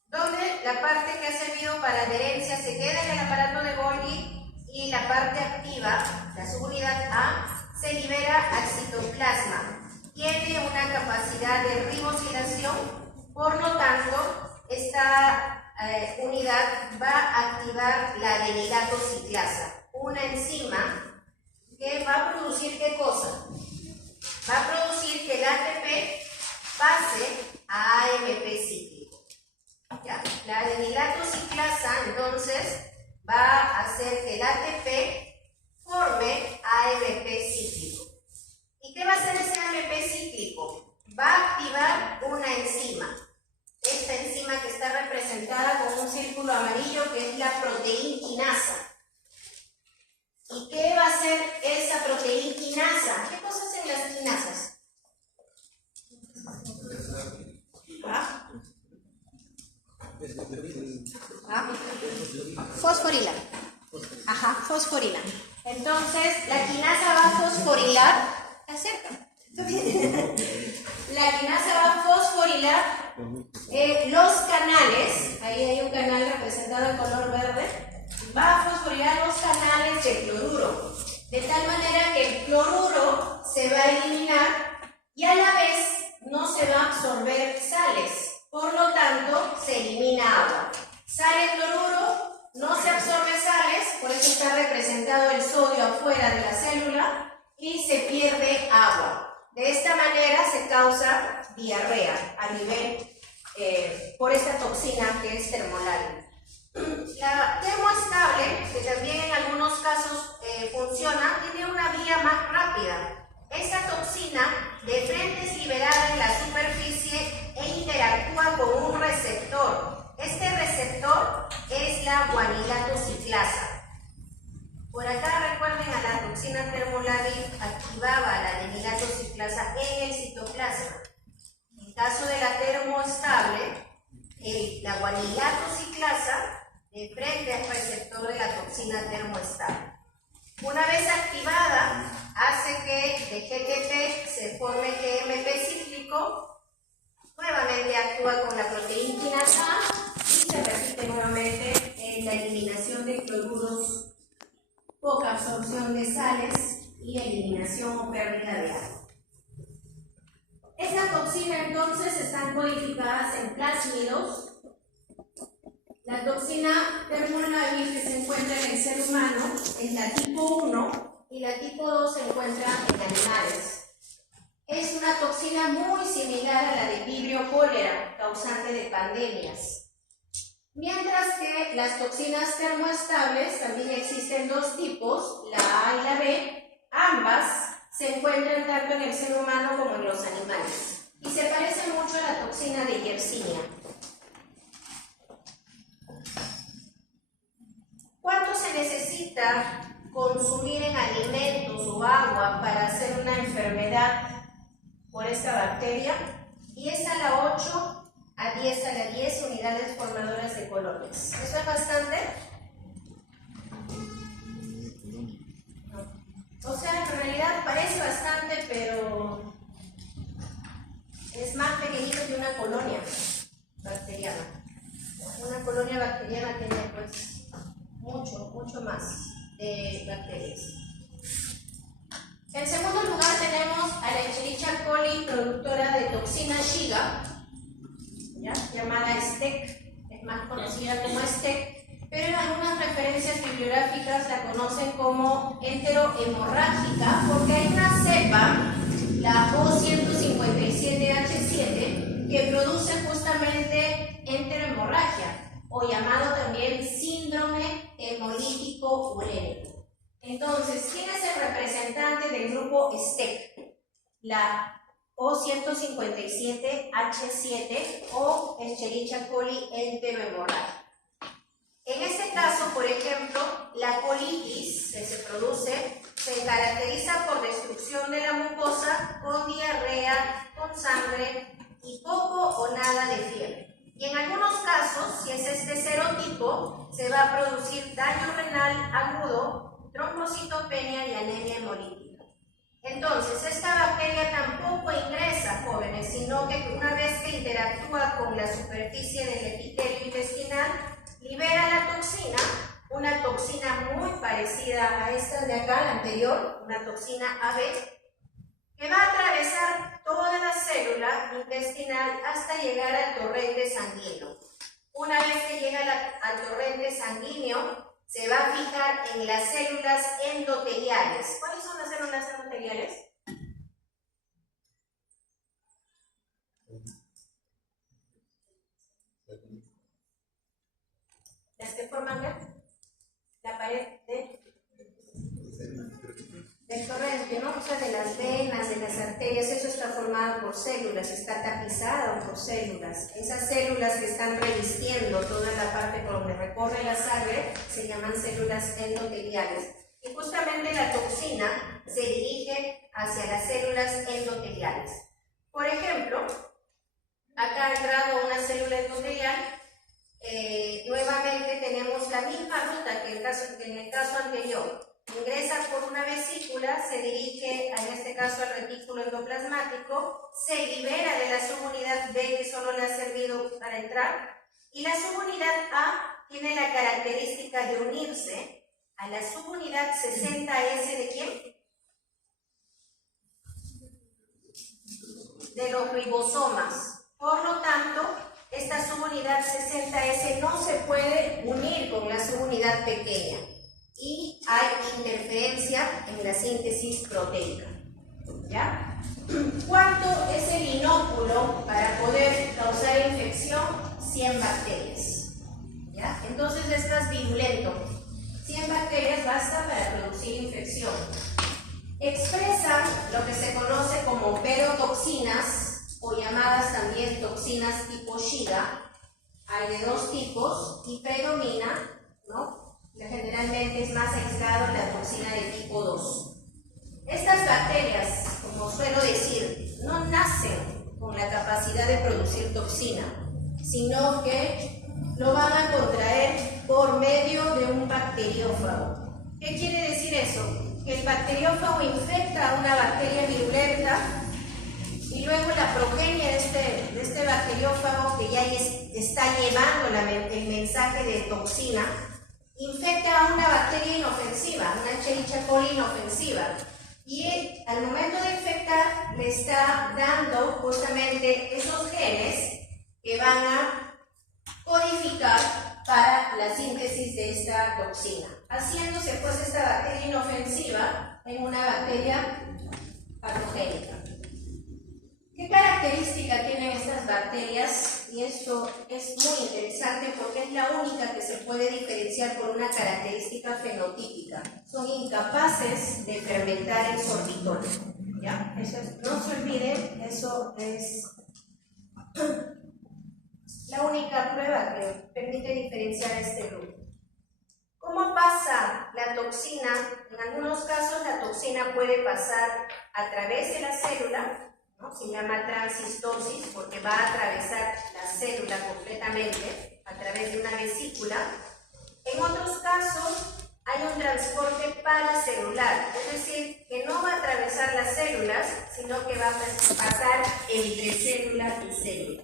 donde la parte que ha servido para adherencia se queda en el aparato de Golgi y la parte activa, la subunidad A, se libera al citoplasma. Tiene una capacidad de ribosilación, por lo tanto, esta unidad va a activar la adenilatociclasa, una enzima que va a producir ¿qué cosa? va a producir que el ATP pase a AMP cíclico. ¿Ya? La adenilato ciclasa entonces va a hacer que el ATP forme AMP cíclico. ¿Y qué va a hacer ese AMP cíclico? Va a activar una enzima. Esta enzima que está representada con un círculo amarillo que es la proteinquinasa. ¿Y qué va a hacer esa proteinquinasa? ¿Qué cosas hacen las quinasas? Fosforilar. Ajá, fosforilar. Entonces, la quinasa va a fosforilar. Acerca. La quinasa va a fosforilar los canales. Ahí hay un canal representado en color verde. Va a fosforilar los canales de cloruro. De tal manera que el cloruro se va a eliminar y a la vez no se va a absorber sales. Por lo tanto, se elimina agua. Sale cloruro, no se absorbe sales, por eso está representado el sodio afuera de la célula y se pierde agua. De esta manera se causa diarrea a nivel por esta toxina que es termolábil. La termoestable, que también en algunos casos funciona, tiene una vía más rápida. Esta toxina de frente es liberada en la superficie e interactúa con un receptor. Este receptor es la guanilato ciclasa. Por acá recuerden a la toxina termolábil activaba la adenilato ciclasa en el citoplasma. En caso de la termoestable, la guanilato ciclasa de frente al receptor de la toxina termoestable. Una vez activada, hace que de GTP se forme GMP cíclico, nuevamente actúa con la proteinquinasa A y se repite nuevamente en la eliminación de cloruros, poca absorción de sales y eliminación o pérdida de agua. Esta toxina entonces están codificadas en plásmidos. La toxina termolábil que se encuentra en el ser humano es la tipo 1 y la tipo 2 se encuentra en animales. Es una toxina muy similar a la de Vibrio cólera, causante de pandemias. Mientras que las toxinas termoestables también existen dos tipos, la A y la B, ambas se encuentran tanto en el ser humano como en los animales y se parecen mucho a la toxina de Yersinia. ¿Cuánto se necesita consumir en alimentos o agua para hacer una enfermedad por esta bacteria? 10 a la 8 a 10 a la 10 unidades formadoras de colonias. ¿Eso es bastante? No. O sea, en realidad parece bastante, pero es más pequeñito que una colonia bacteriana. Una colonia bacteriana tiene pues mucho más de bacterias. En segundo lugar tenemos a la Escherichia coli, productora de toxina Shiga, ¿ya? Llamada STEC, es más conocida como STEC, pero en algunas referencias bibliográficas la conocen como enterohemorrágica porque hay una cepa, la O157H7, que produce justamente enterohemorragia, o llamado también síndrome hemolítico urémico. Entonces, ¿quién es el representante del grupo STEC? La O157H7 o Escherichia coli enterohemorrágica. En este caso, por ejemplo, la colitis que se produce se caracteriza por destrucción de la mucosa, con diarrea, con sangre y poco o nada de fiebre. Y en algunos casos, si es este serotipo, se va a producir daño renal agudo, trombocitopenia y anemia hemolítica. Entonces, esta bacteria tampoco ingresa, jóvenes, sino que una vez que interactúa con la superficie del epitelio intestinal, libera la toxina, una toxina muy parecida a esta de acá, la anterior, una toxina AB, que va a atravesar toda la célula intestinal hasta llegar al torrente sanguíneo. Una vez que llega al torrente sanguíneo, se va a fijar en las células endoteliales. ¿Cuáles son las células endoteliales? Las que forman la pared del torrente, ¿no? O sea, de las venas, de las arterias, eso está formado por células, está tapizado por células. Esas células que están revistiendo toda la parte por donde recorre la sangre se llaman células endoteliales. Y justamente la toxina se dirige hacia las células endoteliales. Por ejemplo, acá ha entrado una célula endotelial. Nuevamente tenemos la misma ruta que en el caso anterior. Ingresa por una vesícula, se dirige, en este caso, al retículo endoplasmático, se libera de la subunidad B, que solo le ha servido para entrar, y la subunidad A tiene la característica de unirse a la subunidad 60S de ¿quién? De los ribosomas. Por lo tanto, esta subunidad 60S no se puede unir con la subunidad pequeña y hay interferencia en la síntesis proteica. ¿Ya? ¿Cuánto es el inóculo para poder causar infección? 100 bacterias. ¿Ya? Entonces estás virulento. 100 bacterias basta para producir infección. Expresan lo que se conoce como perotoxinas o llamadas también toxinas tipo Shida. Hay de dos tipos y predomina, ¿no? Generalmente es más aislado la toxina de tipo 2. Estas bacterias, como suelo decir, no nacen con la capacidad de producir toxina, sino que lo van a contraer por medio de un bacteriófago. ¿Qué quiere decir eso? Que el bacteriófago infecta a una bacteria virulenta y luego la progenie de este bacteriófago, que ya está llevando el mensaje de toxina, infecta a una bacteria inofensiva, una Escherichia coli inofensiva, y al momento de infectar le está dando justamente esos genes que van a codificar para la síntesis de esta toxina, haciéndose pues esta bacteria inofensiva en una bacteria patogénica. ¿Qué característica tienen estas bacterias? Y esto es muy interesante porque es la única que se puede diferenciar por una característica fenotípica. Son incapaces de fermentar el sorbitol. ¿Ya? No se olviden, eso es la única prueba que permite diferenciar a este grupo. ¿Cómo pasa la toxina? En algunos casos la toxina puede pasar a través de la célula, ¿no? Se llama transistosis porque va a atravesar la célula completamente a través de una vesícula. En otros casos hay un transporte paracelular, es decir, que no va a atravesar las células, sino que va a pasar entre célula y célula.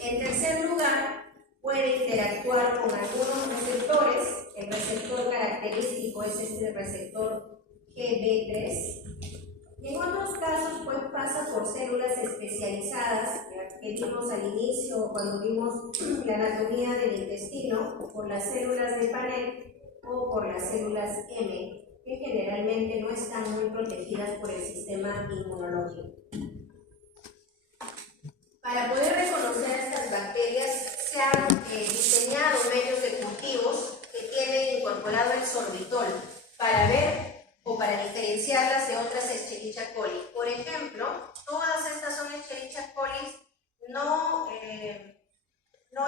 En tercer lugar, puede interactuar con algunos receptores. El receptor característico es este receptor GB3. Y en otros casos, pues pasa por células especializadas, que vimos al inicio cuando vimos la anatomía del intestino, por las células de Paneth o por las células M, que generalmente no están muy protegidas por el sistema inmunológico. Para poder reconocer estas bacterias, se han diseñado medios de cultivos que tienen incorporado el sorbitol para ver o para diferenciarlas de otras Escherichia coli. Por ejemplo, todas estas son Escherichia coli no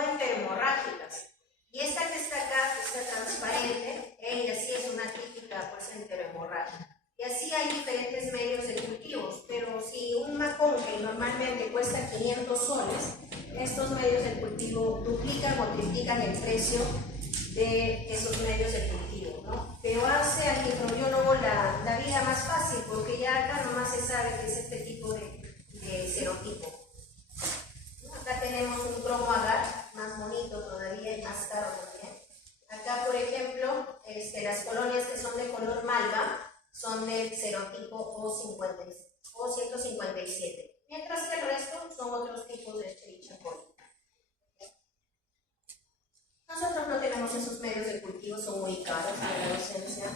enterhemorrágicas. Y esta que está acá, que está transparente, ella sí es una típica pues, enterohemorrágica. Y así hay diferentes medios de cultivos, pero si un macón que normalmente cuesta 500 soles, estos medios de cultivo duplican o triplican el precio de esos medios de cultivo, ¿no? Pero hace al microbiólogo la vida más fácil, porque ya acá nomás se sabe que es este tipo de serotipo. Acá tenemos un cromo agar, más bonito todavía y más caro también. Acá, por ejemplo, las colonias que son de color malva son del serotipo O157, mientras que el resto son otros tipos de Escherichia coli. Nosotros no tenemos esos medios de cultivo, son muy caros para la docencia,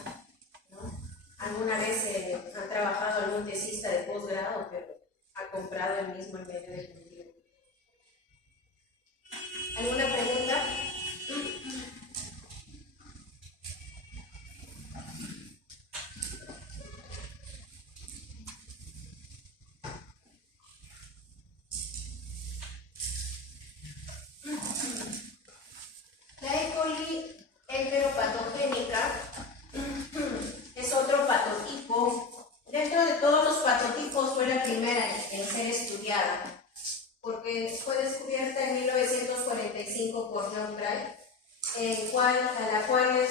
¿no? Alguna vez ha trabajado algún tesista de posgrado, pero ha comprado él mismo el medio del cultivo. ¿Alguna pregunta? La E. coli enteropatogénica es otro patotipo. Dentro de todos los patotipos fue la primera en ser estudiada, porque fue descubierta en 1945 por John Gray, a la cual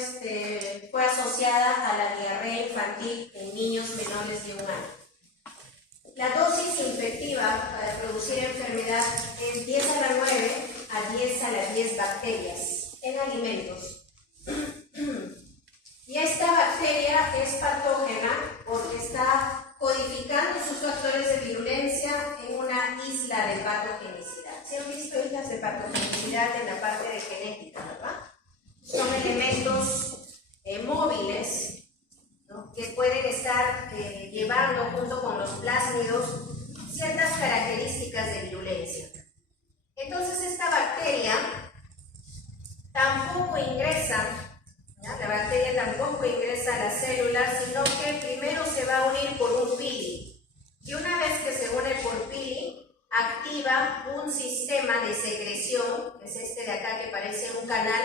fue asociada a la diarrea infantil en niños menores de 1 año. La dosis infectiva para producir enfermedad es 10 a la 9 a 10 a las 10 bacterias en alimentos. Y esta bacteria es patógena porque está codificando sus factores de virulencia en una isla de patogenicidad. ¿Se han visto islas de patogenicidad en la parte de genética, verdad? Son elementos móviles, ¿no?, que pueden estar llevando junto con los plásmidos ciertas características de virulencia. Entonces esta bacteria tampoco ingresa, ¿ya?, la bacteria tampoco ingresa a la célula, sino que primero se va a unir por un pili. Y una vez que se une por pili, activa un sistema de secreción, que es este de acá que parece un canal,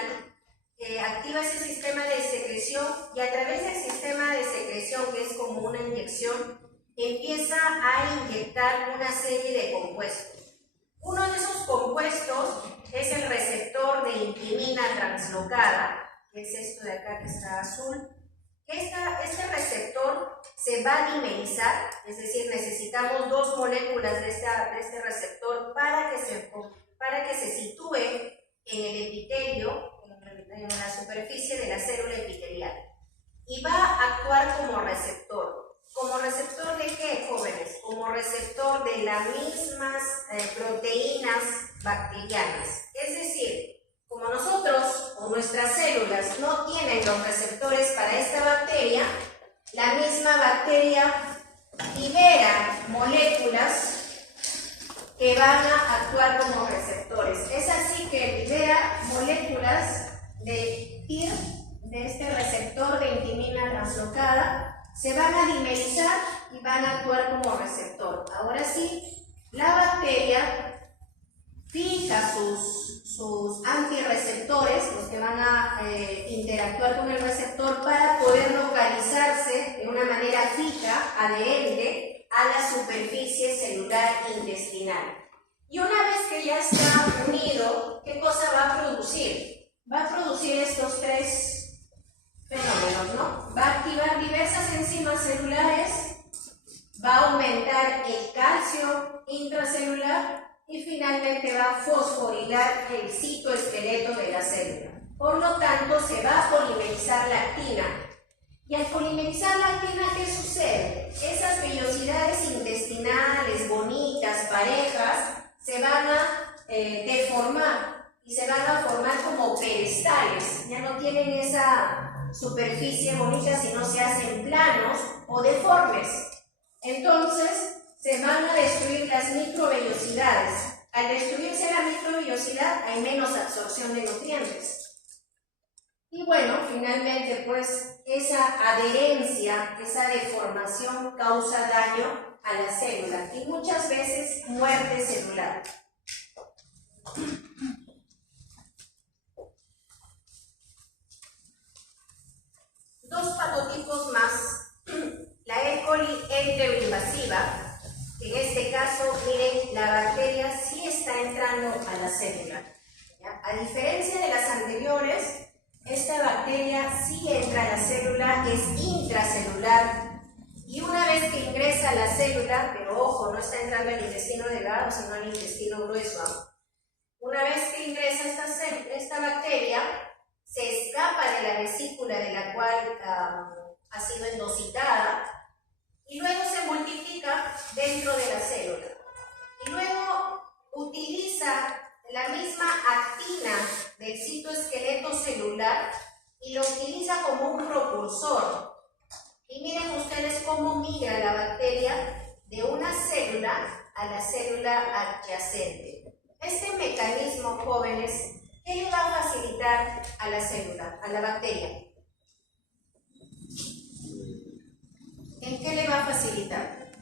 activa ese sistema de secreción y a través del sistema de secreción, que es como una inyección, empieza a inyectar una serie de compuestos. Uno de esos compuestos es el receptor de intimina translocada, que es esto de acá que está azul. Este receptor se va a dimerizar, es decir, necesitamos 2 moléculas de este receptor para que se sitúe en el epitelio, en la superficie de la célula epitelial, y va a actuar como receptor. ¿Como receptor de qué, jóvenes? Como receptor de las mismas proteínas bacterianas. Es decir, como nosotros o nuestras células no tienen los receptores para esta bacteria, la misma bacteria libera moléculas que van a actuar como receptores. Es así que libera moléculas de TIR, de este receptor de intimina translocada, se van a dimerizar y van a actuar como receptor. Ahora sí, la bacteria fija sus antirreceptores, los que van a interactuar con el receptor para poder localizarse de una manera fija, adherente a la superficie celular intestinal. Y una vez que ya está unido, ¿qué cosa va a producir? Va a producir estos 3 fenómenos, ¿no? Va a activar diversas enzimas celulares, va a aumentar el calcio intracelular y finalmente va a fosforilar el citoesqueleto de la célula. Por lo tanto, se va a polimerizar la actina. Y al polimerizar la actina, ¿qué sucede? Esas vellosidades intestinales bonitas, parejas, se van a deformar y se van a formar como pedestales. Ya no tienen esa superficie bonita, sino se hacen planos o deformes. Entonces, se van a destruir las microvellosidades. Al destruirse la microvellosidad, hay menos absorción de nutrientes. Y bueno, finalmente, pues, esa adherencia, esa deformación causa daño a la célula y muchas veces muerte celular. Dos patotipos más. La E. coli enteroinvasiva, que en este caso, miren, la bacteria sí está entrando a la célula, ¿ya? A diferencia de las anteriores, esta bacteria sí entra a la célula, es intracelular, y una vez que ingresa a la célula, pero ojo, no está entrando al intestino delgado, sino al intestino grueso. Una vez que ingresa esta bacteria, se escapa de la vesícula de la cual ha sido endocitada y luego se multiplica dentro de la célula. Y luego utiliza la misma actina del citoesqueleto celular y lo utiliza como un propulsor. Y miren ustedes cómo migra la bacteria de una célula a la célula adyacente. Este mecanismo, jóvenes, ¿qué le va a facilitar a la célula, a la bacteria? ¿En qué le va a facilitar?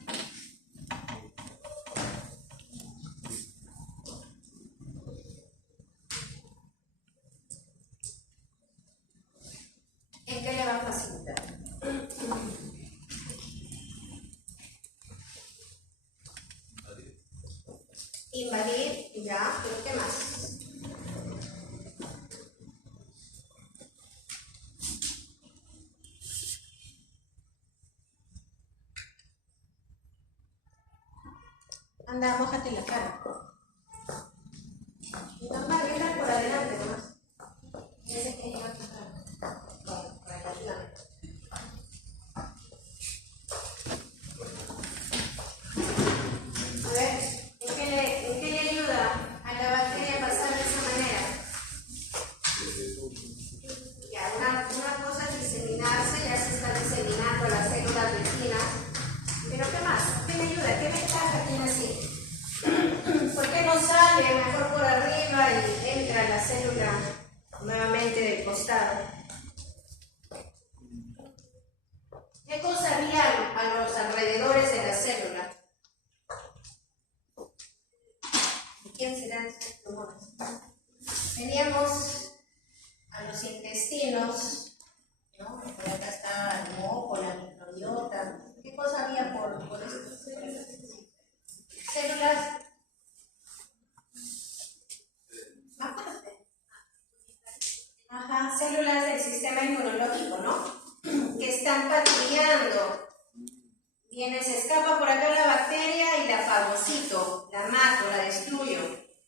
¿En qué le va a facilitar? Invadir, ya, pero ¿qué más? Anda, mójate la cara. Y normal, venga por adelante nomás. Ese que llega a tu cara. Bueno, para que ayúdame. A ver, ¿en qué le ayuda a la bacteria a pasar de esa manera? Ya, una cosa es diseminarse, ya se está diseminando las células vecinas. Pero ¿qué más? ¿Qué le ayuda? ¿Qué ventaja tiene así? ¿Por qué no sale mejor por arriba y entra a la célula nuevamente del costado? ¿Qué cosa había a los alrededores de la célula? ¿Quién serán estos tumores? Teníamos a los intestinos, ¿no? Por acá está el moco, la microbiota. ¿Qué cosa había por estas células? Células. Ajá, células del sistema inmunológico, ¿no? Que están patrullando. Viene, se escapa por acá la bacteria y la fagocito, la mato, la destruyo.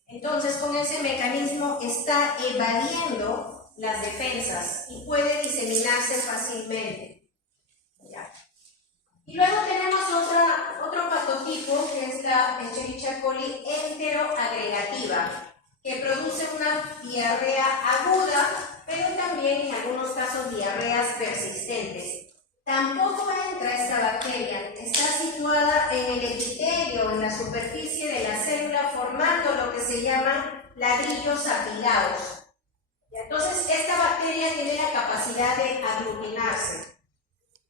Entonces, con ese mecanismo está evadiendo las defensas y puede diseminarse fácilmente. ¿Ya? Y luego tenemos otro patotipo, que es la Escherichia coli enteroagregativa, que produce una diarrea aguda, pero también en algunos casos diarreas persistentes. Tampoco entra esta bacteria, está situada en el epitelio, en la superficie de la célula, formando lo que se llama ladrillos apilados. Entonces, esta bacteria tiene la capacidad de aglutinarse.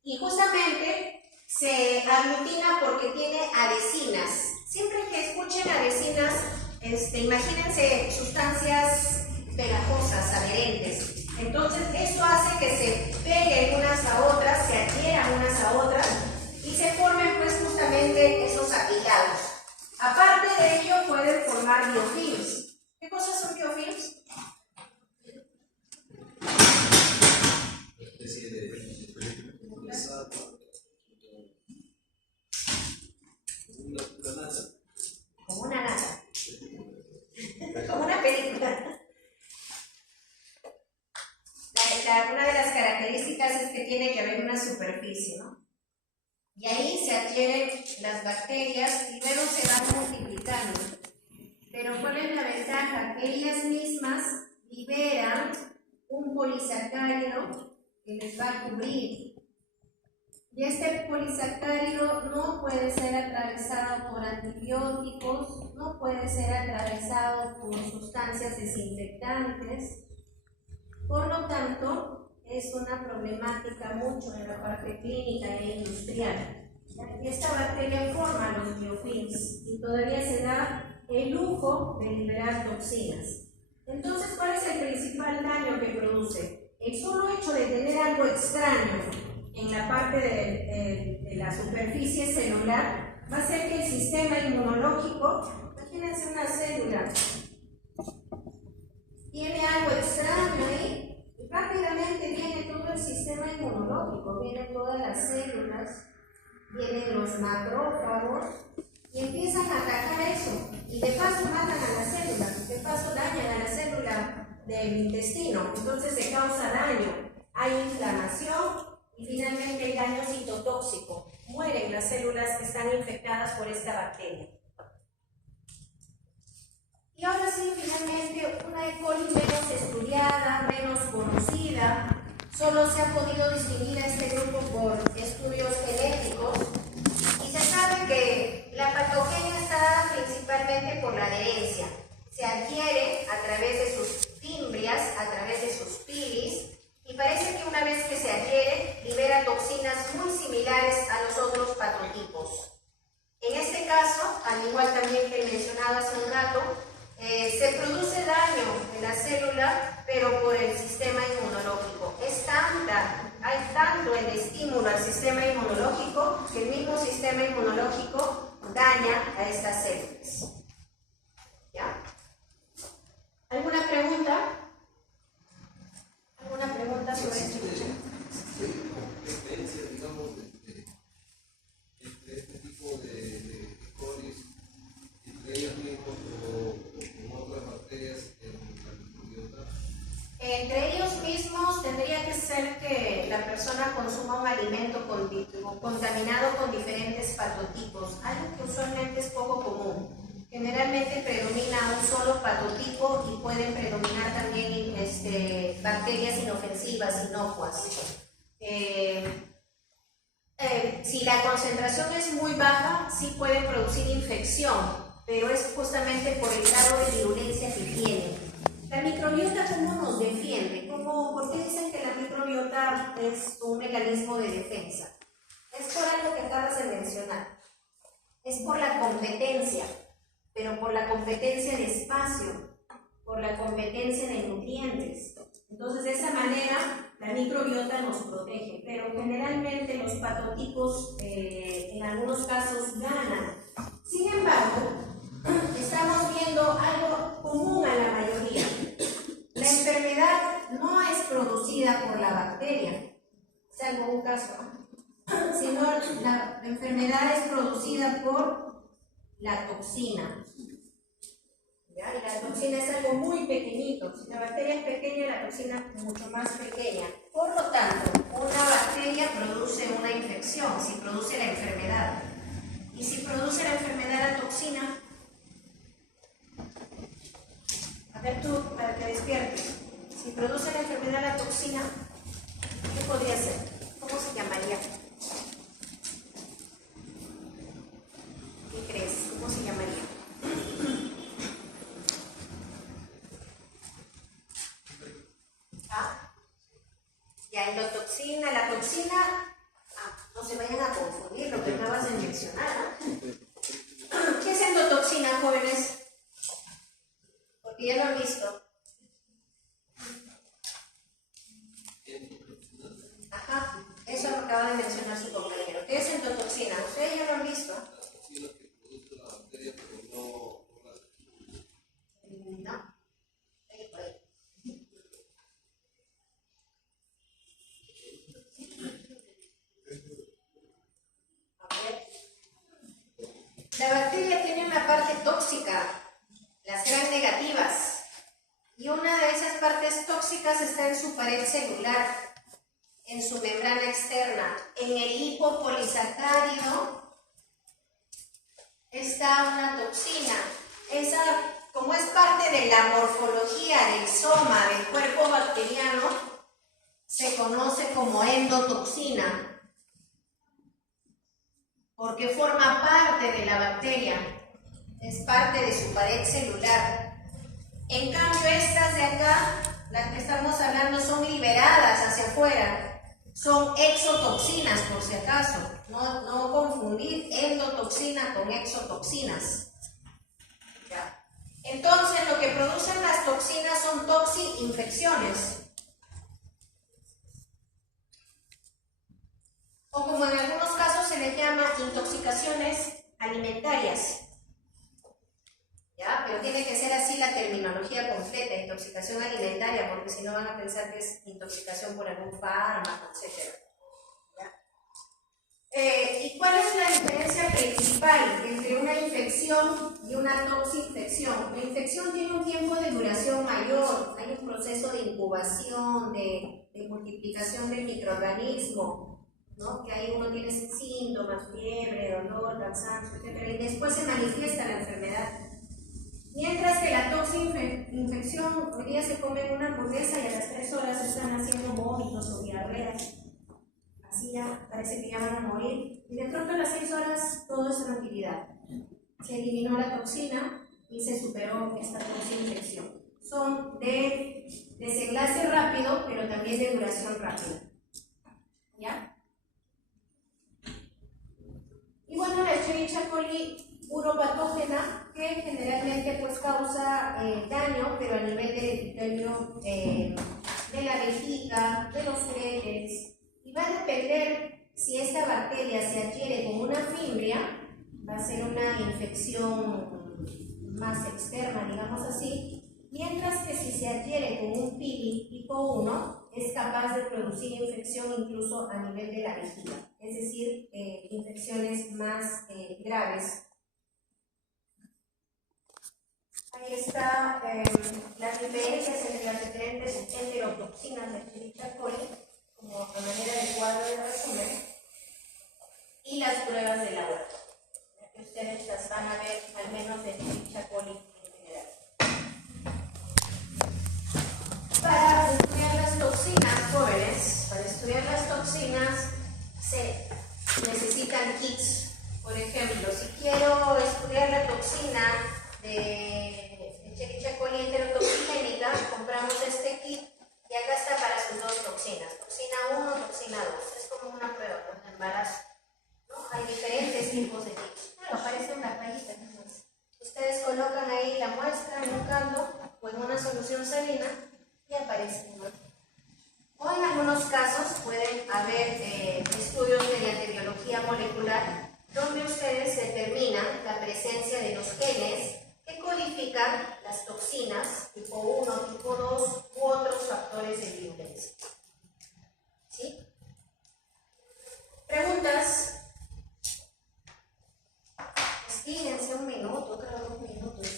Y justamente se aglutina porque tiene adhesinas. Siempre que escuchen adhesinas, imagínense sustancias pegajosas, adherentes. Entonces, eso hace que se peguen unas a otras, se adhieran unas a otras y se formen pues justamente esos apilados. Aparte de ello, pueden formar biofilms. ¿Qué cosas son biofilms? Como una nata. Como una película. Una de las características es que tiene que haber una superficie, ¿no? Y ahí se adhieren las bacterias y luego se van multiplicando. Pero ¿cuál es la ventaja? Que ellas mismas liberan un polisacárido que les va a cubrir. Y este polisacárido no puede ser atravesado por antibióticos, no puede ser atravesado por sustancias desinfectantes. Por lo tanto, es una problemática mucho en la parte clínica e industrial. Y esta bacteria forma los biofilms y todavía se da el lujo de liberar toxinas. Entonces, ¿cuál es el principal daño que produce? El solo hecho de tener algo extraño en la parte de la superficie celular va a hacer que el sistema inmunológico, imagínense una célula, tiene algo extraño ahí, y rápidamente viene todo el sistema inmunológico, vienen todas las células, vienen los macrófagos y empiezan a atacar eso, y de paso matan a la célula, de paso dañan a la célula del intestino, entonces se causa daño, hay inflamación y finalmente hay daño citotóxico, mueren las células que están infectadas por esta bacteria. Y ahora sí, finalmente, una E. coli menos estudiada, menos conocida, solo se ha podido distinguir a este grupo por estudios genéticos y se sabe que la patogenia está dada principalmente por la adherencia. Se adhiere a través de sus fimbrias, a través de sus pilis, y parece que una vez que se adhiere, libera toxinas muy similares a los otros patotipos. En este caso, al igual también que mencionaba hace un rato, se produce daño en la célula, pero por el sistema inmunológico. Hay tanto el estímulo al sistema inmunológico que el mismo sistema inmunológico daña a estas células. ¿Ya? ¿Alguna pregunta? ¿Alguna pregunta sobre esto? Competencia, digamos, entre este tipo de coris, entre ellos mismos o con otras bacterias en la microbiota? Entre ellos mismos tendría que ser que la persona consuma un alimento contaminado con diferentes patotipos, algo que usualmente es poco común. Generalmente predomina un solo patotipo y pueden predominar también bacterias inofensivas, inocuas. Si la concentración es muy baja, sí puede producir infección, pero es justamente por el grado de virulencia que tiene. La microbiota, ¿cómo nos defiende? ¿Por qué dicen que la microbiota es un mecanismo de defensa? Es por algo que acabas de mencionar. Es por la competencia, pero por la competencia de espacio, por la competencia de nutrientes. Entonces, de esa manera, la microbiota nos protege, pero generalmente los patotipos, en algunos casos, ganan. Sin embargo, estamos viendo algo común a la mayoría. La enfermedad no es producida por la bacteria, salvo un caso, sino la enfermedad es producida por la toxina. ¿Ya? Y la toxina es algo muy pequeñito. Si la bacteria es pequeña, la toxina es mucho más pequeña. Por lo tanto, una bacteria produce una infección, si produce la enfermedad. Y si produce la enfermedad la toxina, a ver tú, para que despiertes, si produce la enfermedad la toxina, ¿qué podría ser? ¿Cómo se llamaría? ¿Qué crees? ¿Cómo se llamaría? ¿Ah? Ya, endotoxina, la toxina, no se vayan a confundir lo que acabas de mencionar, ¿no? ¿Qué es endotoxina, jóvenes? Porque ya lo han visto. Ajá, eso lo acaba de mencionar su compañero. ¿Qué es endotoxina? Ustedes ya lo han visto. No. La bacteria tiene una parte tóxica, las gram negativas, y una de esas partes tóxicas está en su pared celular, en su membrana externa. En el lipopolisacárido está una toxina. Esa, como es parte de la morfología del soma del cuerpo bacteriano, se conoce como endotoxina, porque forma parte de la bacteria, es parte de su pared celular. En cambio, estas de acá, las que estamos hablando, son liberadas hacia afuera, son exotoxinas, por si acaso. No confundir endotoxina con exotoxinas. ¿Ya? Entonces, lo que producen las toxinas son toxi-infecciones. O como en algunos casos se les llama intoxicaciones alimentarias. ¿Ya? Pero tiene que ser así la terminología completa, intoxicación alimentaria, porque si no van a pensar que es intoxicación por algún fármaco, etc. ¿Y cuál es la diferencia principal entre una infección y una toxinfección? La infección tiene un tiempo de duración mayor, hay un proceso de incubación, de multiplicación del microorganismo, ¿no? Que ahí uno tiene síntomas, fiebre, dolor, cansancio, etc. Y después se manifiesta la enfermedad. Mientras que la toxinfección, hoy día se comen una hamburguesa y a las 3 horas están haciendo vómitos o diarreas. Así ya parece que ya van a morir. Y de pronto a las 6 horas todo es tranquilidad. se eliminó la toxina y se superó esta infección. Son de desenlace rápido, pero también de duración rápida. ¿Ya? Y bueno, la Escherichia coli uropatógena, que generalmente pues causa daño, pero a nivel del epitelio de la vejiga, de los uretes, y va a depender si esta bacteria se adhiere con una fimbria, va a ser una infección más externa, digamos así, mientras que si se adhiere con un pili tipo 1, es capaz de producir infección incluso a nivel de la vejiga, es decir, infecciones más graves. Ahí está las diferencias entre las diferentes enterotoxinas de Escherichia coli, como a manera de cuadro de resumen, y las pruebas de laboratorio. Ustedes las van a ver al menos de Escherichia coli en general. Para estudiar las toxinas, jóvenes, para estudiar las toxinas se necesitan kits. Por ejemplo, si quiero estudiar la toxina de Escherichia coli enterotoxigénica, compramos este kit y acá está para sus dos toxinas, toxina 1, toxina 2. Es como una prueba de embarazo, ¿no? Hay diferentes tipos de kits. Claro, aparece una rayita. Ustedes colocan ahí la muestra en un caldo o en una solución salina y aparece, ¿no? O en algunos casos pueden haber estudios mediante biología molecular donde ustedes determinan la presencia de los genes que codifican las toxinas tipo 1, tipo 2 u otros factores de violencia. ¿Sí? ¿Preguntas? Estírense un minuto, creo 2 minutos.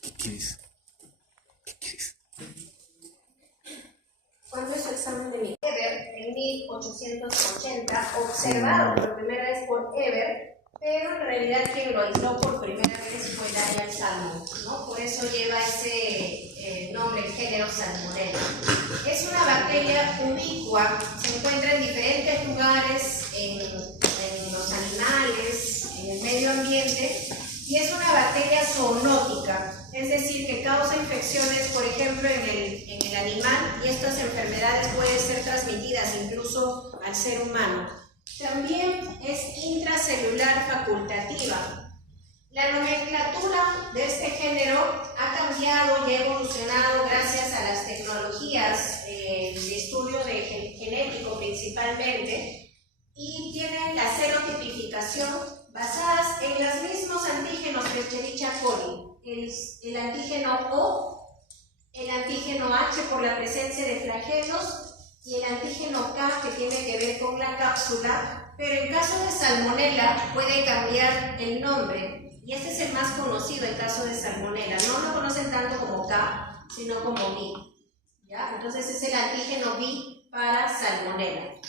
¿Qué quieres? ¿Qué quieres? ¿Cuándo es su examen de mi? Eber, en 1880, observado por primera vez por Eber, pero en realidad quien lo aisló por primera vez fue Daniel Salmon, ¿no? Por eso lleva ese nombre, el género Salmonella. Es una bacteria ubicua, se encuentra en diferentes lugares, en los animales, en el medio ambiente, y es una bacteria zoonótica, es decir, que causa infecciones, por ejemplo, en el animal, y estas enfermedades pueden ser transmitidas incluso al ser humano. También es intracelular facultativa. La nomenclatura de este género ha cambiado y ha evolucionado gracias a las tecnologías de estudio genético principalmente, y tienen la serotipificación basadas en los mismos antígenos de Escherichia coli, el antígeno O, el antígeno H por la presencia de flagelos y el antígeno K que tiene que ver con la cápsula, pero en caso de Salmonella puede cambiar el nombre y este es el más conocido en caso de Salmonella. No lo conocen tanto como K, sino como B, ¿ya? Entonces es el antígeno B para Salmonella.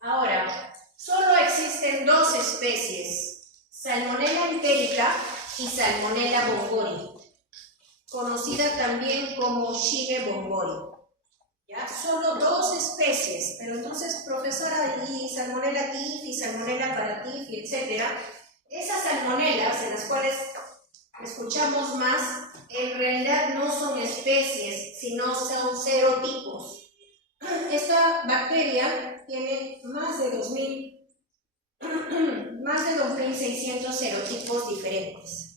Ahora, solo existen dos especies, Salmonella entérica y Salmonella bongori, conocida también como Shige bongori. ¿Ya? Solo dos especies, pero entonces, profesora, y Salmonella typhi, Salmonella paratyphi, etc. Esas salmonelas, en las cuales escuchamos más, en realidad no son especies, sino son serotipos. Esta bacteria tiene más de 2.600 serotipos diferentes.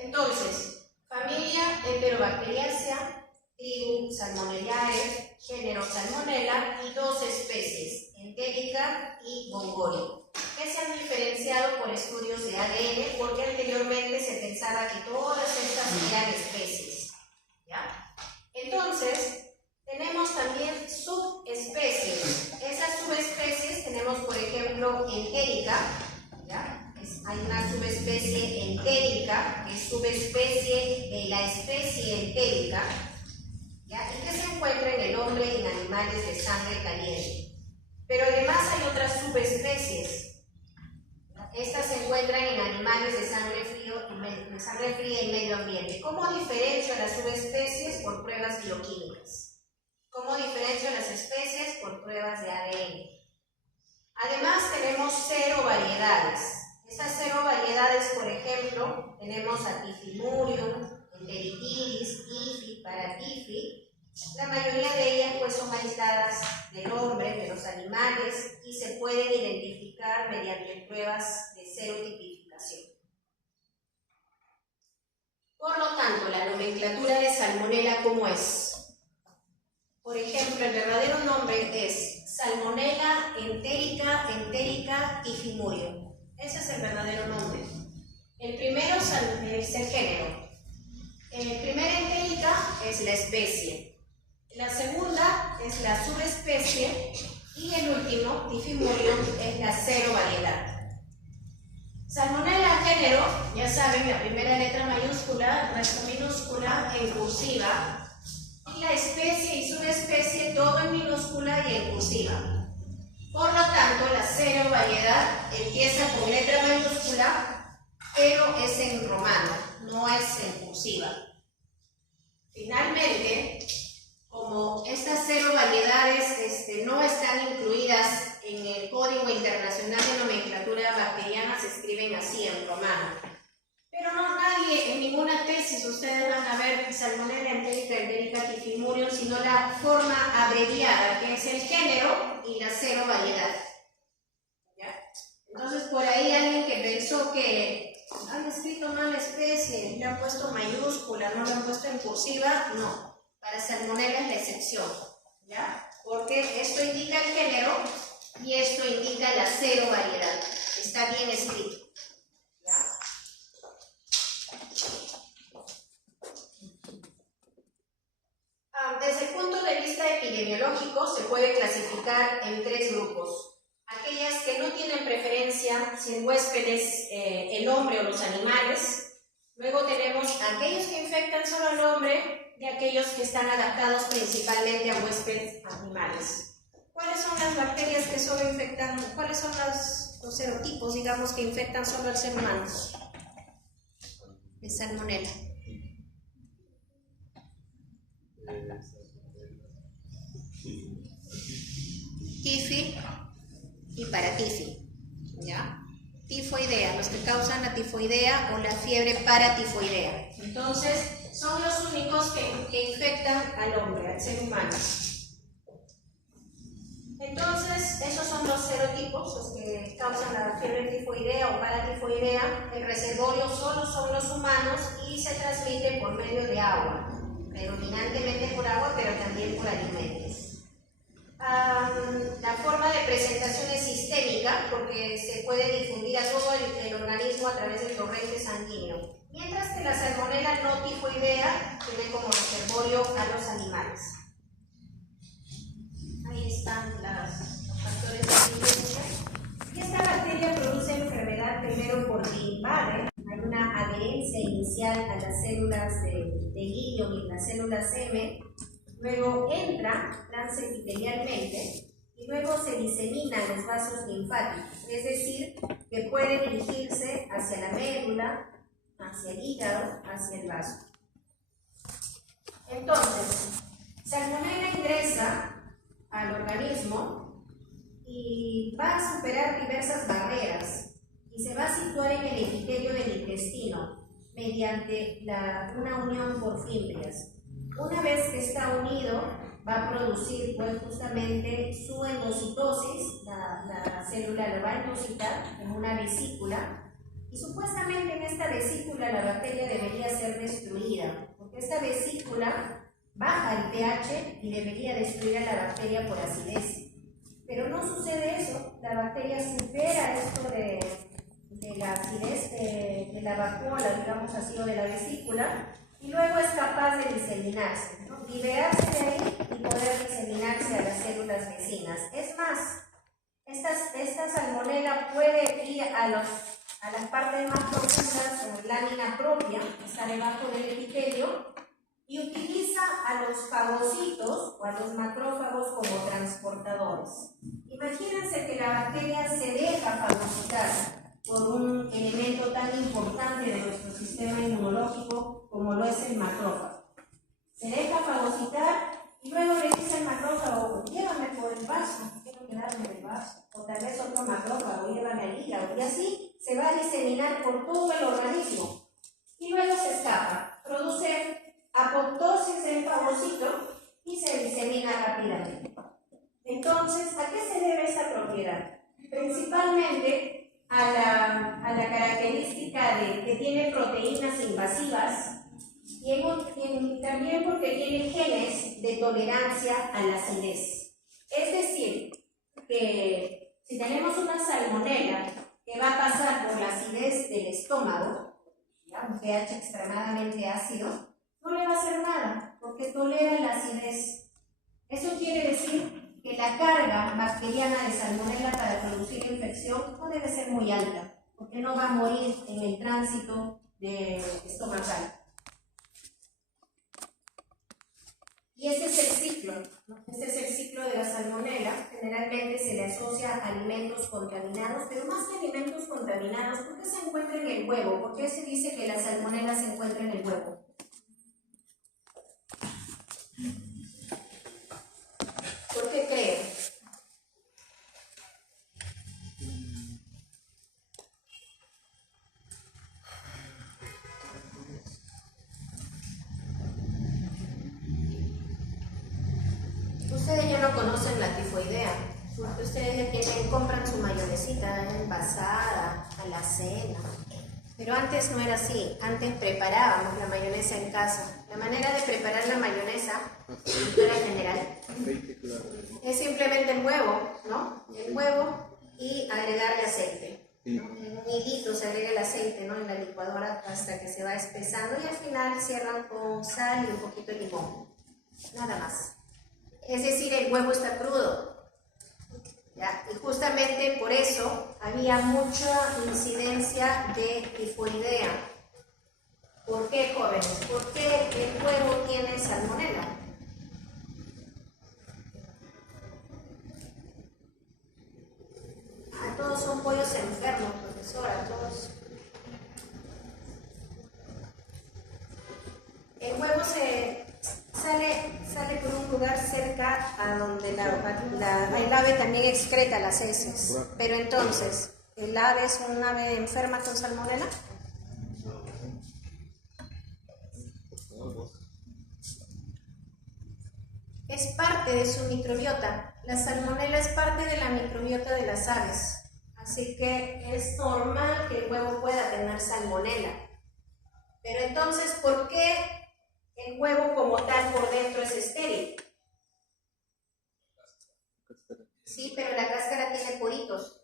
Entonces, familia Enterobacteriaceae, tribu Salmonellae, género Salmonella y dos especies, entérica y bongori, que se han diferenciado por estudios de ADN porque anteriormente se pensaba que todas estas eran especies, ¿ya? Entonces, tenemos también subespecies. Esas subespecies tenemos, por ejemplo, entérica, ¿ya? Hay una subespecie entérica, que es subespecie de la especie entérica, ¿ya? ¿Y qué se encuentra en el hombre y en animales de sangre caliente. Pero además hay otras subespecies. Estas se encuentran en animales de sangre fría y medio ambiente. ¿Cómo diferencio a las subespecies? Por pruebas bioquímicas. ¿Cómo diferencio a las especies? Por pruebas de ADN. Además tenemos 0 variedades. Estas 0 variedades, por ejemplo, tenemos a Tifimurium, Enteritidis, Tifi, Paratifi. La mayoría de ellas pues son aisladas del hombre, de los animales, y se pueden identificar mediante pruebas de serotipificación. Por lo tanto, la nomenclatura de Salmonella, ¿cómo es? Por ejemplo, el verdadero nombre es Salmonella enterica tifimurium. Ese es el verdadero nombre. El primero es el género. El primer entérica es la especie. La segunda es la subespecie y el último, Tifimurium, es la 0 variedad. Salmonella género, ya saben, la primera letra mayúscula, el resto minúscula, en cursiva, y la especie y subespecie todo en minúscula y en cursiva. Por lo tanto, la 0 variedad empieza con letra mayúscula, pero es en romano, no es en cursiva. Finalmente, como estas 0 variedades no están incluidas en el Código Internacional de Nomenclatura Bacteriana, se escriben así en romano. Pero no nadie, en ninguna tesis ustedes van a ver Salmonella enterica tifimurium, sino la forma abreviada, que es el género y la 0 variedad. ¿Ya? Entonces, por ahí alguien que pensó que han escrito mal la especie, le han puesto mayúscula, no le han puesto en cursiva, no. Para Salmonella es la excepción, ¿ya? Porque esto indica el género y esto indica la 0 variedad. Está bien escrito, ¿ya? Desde el punto de vista epidemiológico se puede clasificar en 3 grupos. Aquellas que no tienen preferencia si el huésped es el hombre o los animales. Luego tenemos aquellos que infectan solo al hombre y aquellos que están adaptados principalmente a huéspedes animales. ¿Cuáles son las bacterias que solo infectan? ¿Cuáles son los serotipos, digamos, que infectan solo al ser humano? De Salmonella. Tifi y Paratifi, ¿ya? Tifoidea, los que causan la tifoidea o la fiebre paratifoidea. Entonces, son los únicos que infectan al hombre, al ser humano. Entonces, esos son los serotipos, los que causan la fiebre tifoidea o paratifoidea. El reservorio solo son los humanos y se transmite por medio de agua, predominantemente por agua, pero también por alimentos. La forma de presentación es sistémica porque se puede difundir a todo el organismo a través del torrente sanguíneo, mientras que la Salmonella no tifoidea tiene como reservorio a los animales. Ahí están los factores de incidencia. Y esta bacteria produce enfermedad primero porque invade, hay una adherencia inicial a las células de Guillon y las células M. Luego entra transepitelialmente y luego se disemina en los vasos linfáticos, es decir, que puede dirigirse hacia la médula, hacia el hígado, hacia el vaso. Entonces, Salmonella ingresa al organismo y va a superar diversas barreras y se va a situar en el epitelio del intestino mediante una unión por fimbrias. Una vez que está unido, va a producir pues, justamente su endocitosis, la célula lo va a endocitar en una vesícula, y supuestamente en esta vesícula la bacteria debería ser destruida, porque esta vesícula baja el pH y debería destruir a la bacteria por acidez. Pero no sucede eso, la bacteria supera esto de la acidez de la vacuola, digamos así, o de la vesícula, y luego es capaz de diseminarse, ¿no? Liberarse de ahí y poder diseminarse a las células vecinas. Es más, esta Salmonella puede ir a las partes más profundas, como lámina propia, que está debajo del epitelio, y utiliza a los fagocitos o a los macrófagos como transportadores. Imagínense que la bacteria se deja fagocitar por un elemento tan importante de nuestro sistema inmunológico como lo es el macrófago. Se deja fagocitar y luego le dice al macrófago, llévame por el vaso, quiero quedarme en el vaso. O tal vez otro macrófago, llévame al hígado. Y así se va a diseminar por todo el organismo. Y luego se escapa, produce apoptosis del fagocito y se disemina rápidamente. Entonces, ¿a qué se debe esa propiedad? Principalmente a la característica de que tiene proteínas invasivas y también porque tiene genes de tolerancia a la acidez. Es decir, que si tenemos una salmonela que va a pasar por la acidez del estómago, un pH extremadamente ácido, no le va a hacer nada, porque tolera la acidez. Eso quiere decir que la carga bacteriana de salmonela para producir infección no debe ser muy alta, porque no va a morir en el tránsito estomacal. Y ese es el ciclo, ¿no? Este es el ciclo de la salmonela. Generalmente se le asocia a alimentos contaminados, pero más que alimentos contaminados, ¿por qué se encuentra en el huevo? ¿Por qué se dice que la salmonela se encuentra en el huevo? ¿Por qué creen? Ustedes ya no conocen la tifoidea, porque ustedes ya compran su mayonesita envasada, alacena. Pero antes no era así, antes preparábamos la mayonesa en casa. La manera de preparar la mayonesa, en general, es simplemente el huevo, ¿no? El huevo y agregarle aceite. En un hilito se agrega el aceite, ¿no? En la licuadora hasta que se va espesando y al final cierran con sal y un poquito de limón. Nada más. Es decir, el huevo está crudo. ¿Ya? Y justamente por eso había mucha incidencia de tifoidea. ¿Por qué, jóvenes? ¿Por qué el huevo tiene salmonela? Todos son pollos enfermos, profesora, todos. El huevo sale por un lugar cerca a donde el ave también excreta las heces. Pero entonces, ¿el ave es un ave enferma con salmonela? Es parte de su microbiota. La salmonela es parte de la microbiota de las aves. Así que es normal que el huevo pueda tener salmonela. Pero entonces, ¿por qué el huevo como tal por dentro es estéril? Sí, pero la cáscara tiene poritos.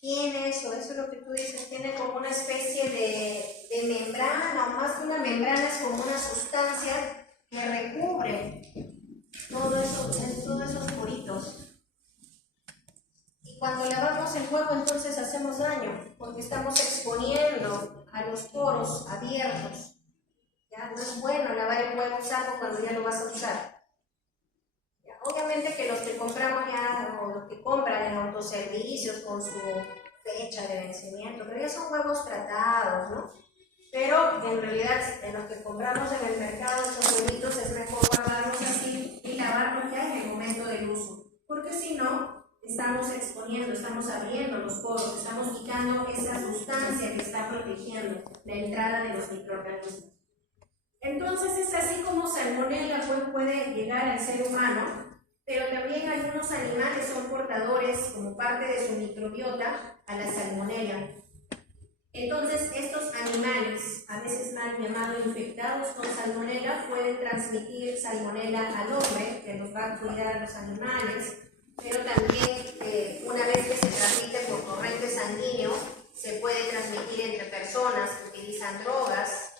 Tiene eso es lo que tú dices, tiene como una especie de membrana, o más que una membrana, es como una sustancia que recubre todos esos poritos. Y cuando lavamos el huevo, entonces hacemos daño, porque estamos exponiendo a los poros abiertos. ¿Ya? No es bueno lavar el huevo salvo cuando ya lo vas a usar. ¿Ya? Obviamente que los que compramos ya, o los que compran en autoservicios con su fecha de vencimiento, pero ya son huevos tratados, ¿no? Pero en realidad, en los que compramos en el mercado, esos huevitos es mejor guardarlos así y lavarlos ya en el momento del uso, porque si no, estamos exponiendo, estamos abriendo los poros, estamos quitando esa sustancia que está protegiendo la entrada de los microorganismos. Entonces es así como salmonela puede llegar al ser humano, pero también algunos animales son portadores como parte de su microbiota a la salmonela. Entonces estos animales, a veces mal llamados infectados con salmonela, pueden transmitir salmonela al hombre, que nos va a cuidar a los animales, pero también una vez que se transmite por torrente sanguíneo, se puede transmitir entre personas que utilizan drogas.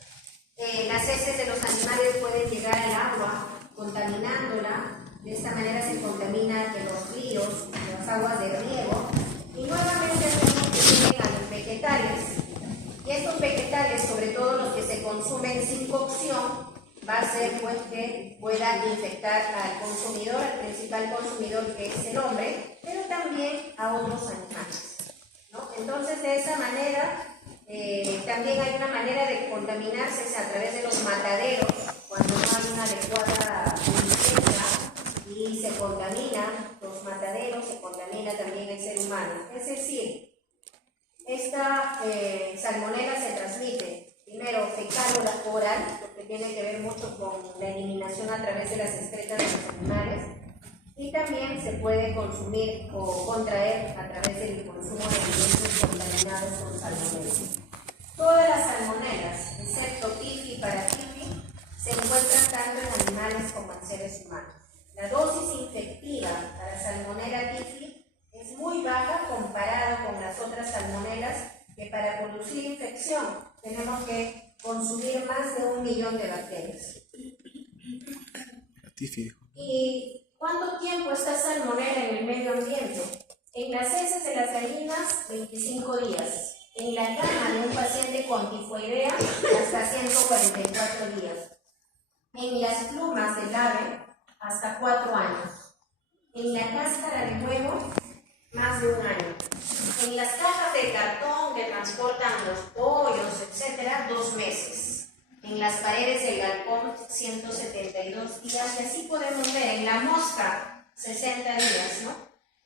Las heces de los animales pueden llegar al agua, contaminándola. De esta manera se contamina de los ríos, de las aguas de riego. Y nuevamente tenemos que llegar a los vegetales. Y estos vegetales, sobre todo los que se consumen sin cocción, va a ser pues que puedan infectar al consumidor, al principal consumidor que es el hombre, pero también a otros animales, ¿no? Entonces, de esa manera, también hay una manera de contaminarse es a través de los mataderos, cuando no hay una adecuada limpieza y se contaminan los mataderos, se contamina también el ser humano. Es decir, esta salmonela se transmite primero fecal o oral, lo que tiene que ver mucho con la eliminación a través de las excretas de los animales, y también se puede consumir o contraer a través del consumo de alimentos contaminados con salmonela. Todas las salmonelas, excepto TIFI y paraTIFI, se encuentran tanto en animales como en seres humanos. La dosis infectiva para salmonela TIFI es muy baja comparado con las otras salmonelas, que para producir infección tenemos que consumir más de 1 millón de bacterias. ¿Y cuánto tiempo está salmonela en el medio ambiente? En las heces de las gallinas, 25 días. En la cama de un paciente con tifoidea, hasta 144 días. En las plumas del ave, hasta 4 años. En la cáscara de huevo, más de 1 año. En las cajas de cartón que transportan los pollos, etc., 2 meses. En las paredes del galpón, 172 días. Y así podemos ver en la mosca, 60 días, ¿no?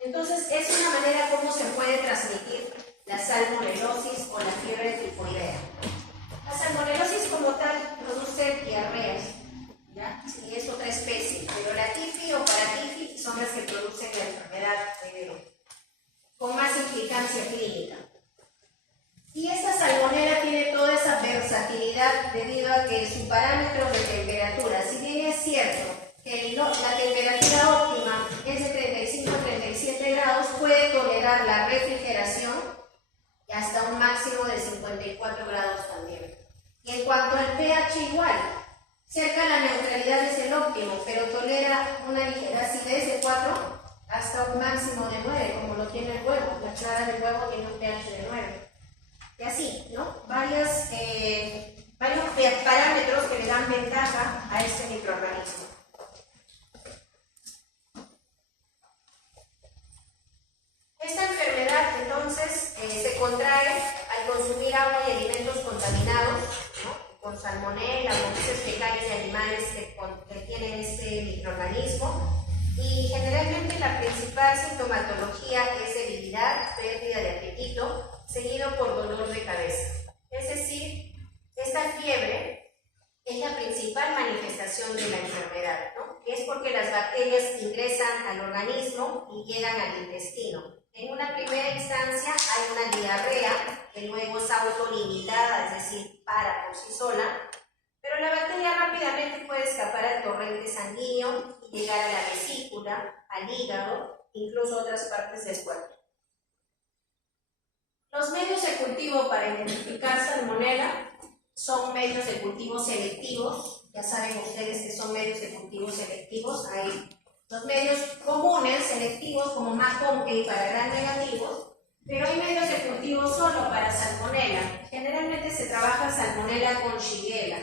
Entonces, es una manera como se puede transmitir la salmonelosis o la fiebre tifoidea. La salmonelosis como tal produce diarreas, ¿ya? Y es otra especie, pero la TIFI o paraTIFI son las que producen la enfermedad con más implicancia clínica. Y esta salmonela tiene toda esa versatilidad debido a que su parámetro de temperatura, si bien es cierto que la temperatura óptima es de 35 a 37 grados, puede tolerar la refrigeración y hasta un máximo de 54 grados también. Y en cuanto al pH igual, cerca de la neutralidad es el óptimo, pero tolera una ligera acidez de 4 hasta un máximo de 9, como lo tiene el huevo. La clara del huevo tiene un pH de 9. Y así, ¿no? Varios parámetros que le dan ventaja a este microorganismo. Esta enfermedad, entonces, se contrae al consumir agua y alimentos contaminados, ¿no? Con salmonela, con heces fecales de animales que tienen este microorganismo. Y generalmente la principal sintomatología es debilidad, pérdida de apetito, seguido por dolor de cabeza. Es decir, esta fiebre es la principal manifestación de la enfermedad, ¿no? Es porque las bacterias ingresan al organismo y llegan al intestino. En una primera instancia hay una diarrea que luego es autolimitada, es decir, para por sí sola, pero la bacteria rápidamente puede escapar al torrente sanguíneo y llegar a la vesícula, al hígado, incluso a otras partes del cuerpo. Los medios de cultivo para identificar salmonela son medios de cultivo selectivos. Ya saben ustedes que son medios de cultivo selectivos. Hay los medios comunes, selectivos, como McConkey para gram negativos, pero hay medios de cultivo solo para salmonela. Generalmente se trabaja salmonela con Shigella.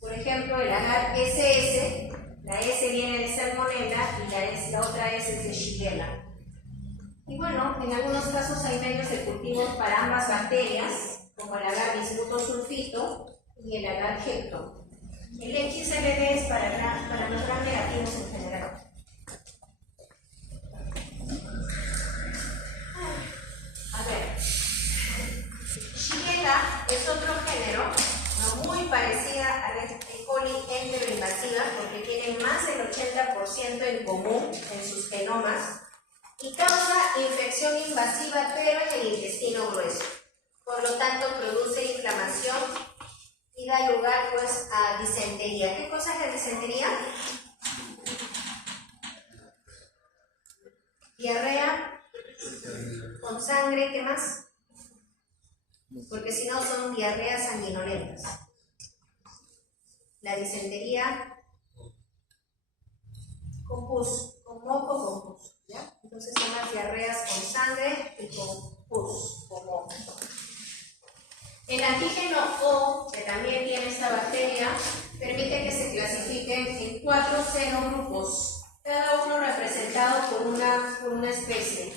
Por ejemplo, el agar SS, la S viene de salmonela y la otra S es de Shigella. Y bueno, en algunos casos hay medios de cultivo para ambas bacterias, como el agar bismutosulfito y el agar hepto. El XLD es para los gram negativos en general. A ver, Shigella es otro género, no muy parecida a la E. coli enteroinvasiva, porque tiene más del 80% en común en sus genomas y causa infección invasiva, pero en el intestino grueso. Por lo tanto, produce inflamación y da lugar pues a disentería. ¿Qué cosa es la disentería? Diarrea con sangre, ¿qué más? Porque si no son diarreas sanguinolentas. La disentería con pus, con moco con pus, ¿ya? Entonces son las diarreas con sangre y con pus, con moco. El antígeno biología permite que se clasifiquen en 4 xenogrupos, cada uno representado por una especie.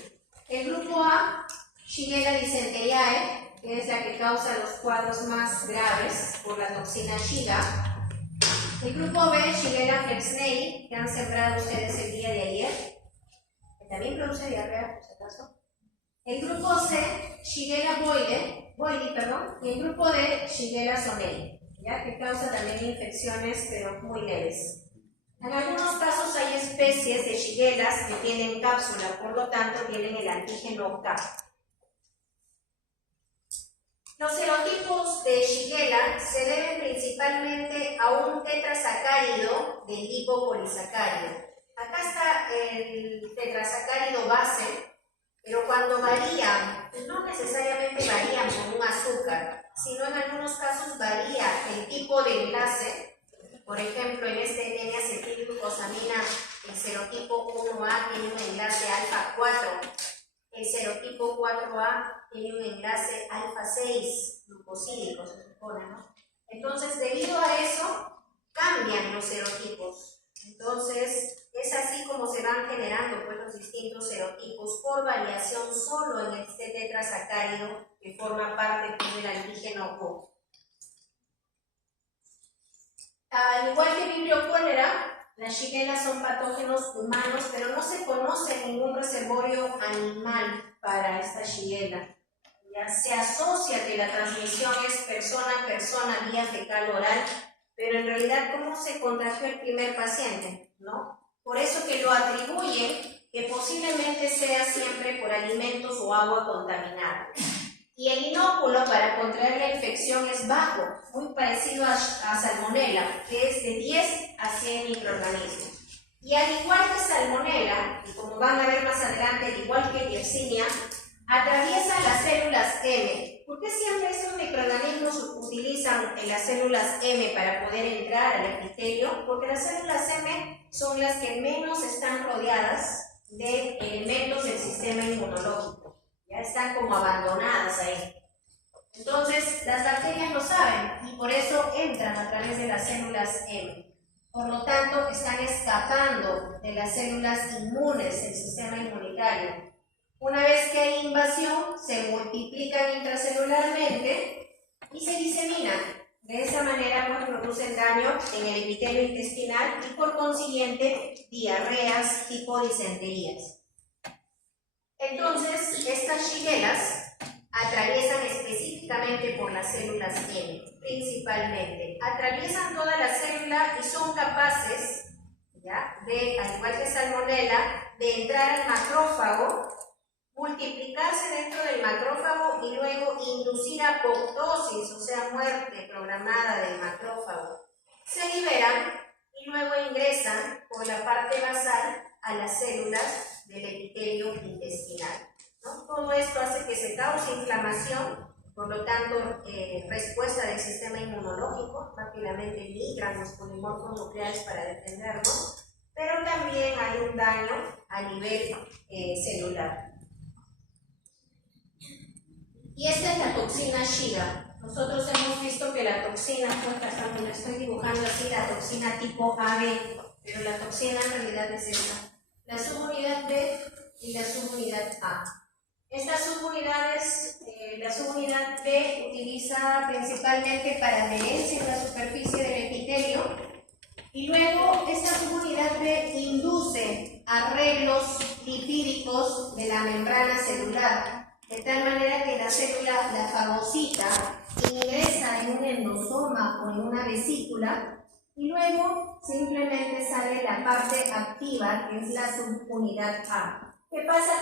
El grupo A, Shigella dysenteriae, que es la que causa los cuadros más graves por la toxina Shiga. El grupo B, Shigella flexnei, que han sembrado ustedes el día de ayer, que también produce diarrea, por si acaso. El grupo C, Shigella boili, y el grupo D, Shigella sonei, ¿ya? Que causa también infecciones, pero muy leves. En algunos casos hay especies de Shigellas que tienen cápsula, por lo tanto tienen el antígeno K. Los serotipos de Shigella se deben principalmente a un tetrasacárido del lipopolisacárido. Acá está el tetrasacárido base, pero cuando varían, no necesariamente varían con un azúcar, sino en algunos casos varía el tipo de enlace. Por ejemplo, en este N-acetilglucosamina, el serotipo 1A tiene un enlace alfa 4, el serotipo 4A tiene un enlace alfa 6, glucosídico se supone, ¿no? Entonces, debido a eso, cambian los serotipos. Entonces, es así como se van generando pues, los distintos serotipos por variación solo en este tetrasacárido que forma parte pues, del antígeno O. Al igual que Vibrio cólera, las Shigellas son patógenos humanos, pero no se conoce ningún reservorio animal para esta Shigella. Ya se asocia que la transmisión es persona a persona vía fecal oral, pero en realidad ¿cómo se contagió el primer paciente? ¿No? Por eso que lo atribuyen que posiblemente sea siempre por alimentos o agua contaminada. Y el inóculo para contraer la infección es bajo, muy parecido a Salmonella, que es de 10 a 100 microorganismos. Y al igual que Salmonella, y como van a ver más adelante, al igual que Yersinia, atraviesa las células M. ¿Por qué siempre esos microorganismos utilizan las células M para poder entrar al epitelio? Porque las células M son las que menos están rodeadas de elementos del sistema inmunológico. Ya están como abandonadas ahí. Entonces, las bacterias lo saben y por eso entran a través de las células M. Por lo tanto, están escapando de las células inmunes del sistema inmunitario. Una vez que hay invasión, se multiplican intracelularmente y se diseminan. De esa manera, pues, producen daño en el epitelio intestinal y, por consiguiente, diarreas tipo disenterías. Entonces, estas Shigellas atraviesan específicamente por las células M, principalmente. Atraviesan toda la célula y son capaces, ¿ya?, de, al igual que Salmonella, de entrar al macrófago, multiplicarse dentro del macrófago y luego inducir apoptosis, o sea, muerte programada del macrófago. Se liberan y luego ingresan por la parte basal a las células del epitelio intestinal, ¿no? Todo esto hace que se cause inflamación, por lo tanto, respuesta del sistema inmunológico, rápidamente migran los polimorfos nucleares para defendernos, pero también hay un daño a nivel celular. Y esta es la toxina Shiga. Nosotros hemos visto que la toxina, pues hasta me estoy dibujando así, la toxina tipo AB, pero la toxina en realidad es esta. La subunidad B y la subunidad A. Estas subunidades, la subunidad B utiliza principalmente para adherencia en la superficie del epitelio y luego esta subunidad B induce arreglos lipídicos de la membrana celular, de tal manera que la célula, la fagocita, ingresa en un endosoma o en una vesícula y luego simplemente sale la parte activa, que es la subunidad A. ¿Qué pasa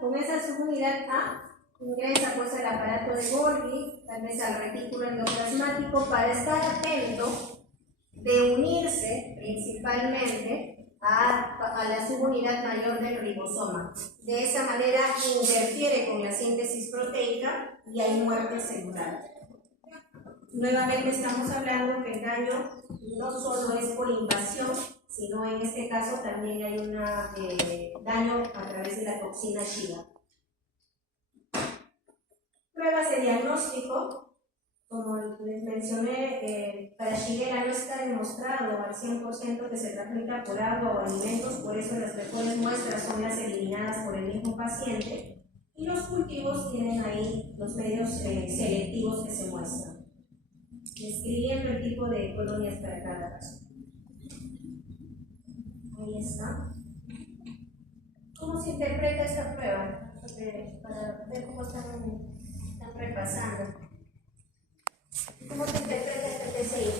con esa subunidad A? Ingresa pues al aparato de Golgi, tal vez al retículo endoplasmático, para estar atento de unirse principalmente a la subunidad mayor del ribosoma. De esa manera interfiere con la síntesis proteica y hay muerte celular. Nuevamente estamos hablando que el daño no solo es por invasión, sino en este caso también hay un daño a través de la toxina Shiga. Pruebas de diagnóstico. Como les mencioné, para Shigella no está demostrado al 100% que se transmita por agua o alimentos, por eso las mejores muestras son las eliminadas por el mismo paciente, y los cultivos tienen ahí los medios selectivos que se muestran, describiendo el tipo de colonias para cada caso. Ahí está. ¿Cómo se interpreta esta prueba? Para ver cómo están repasando. ¿Cómo se interpreta este TCI?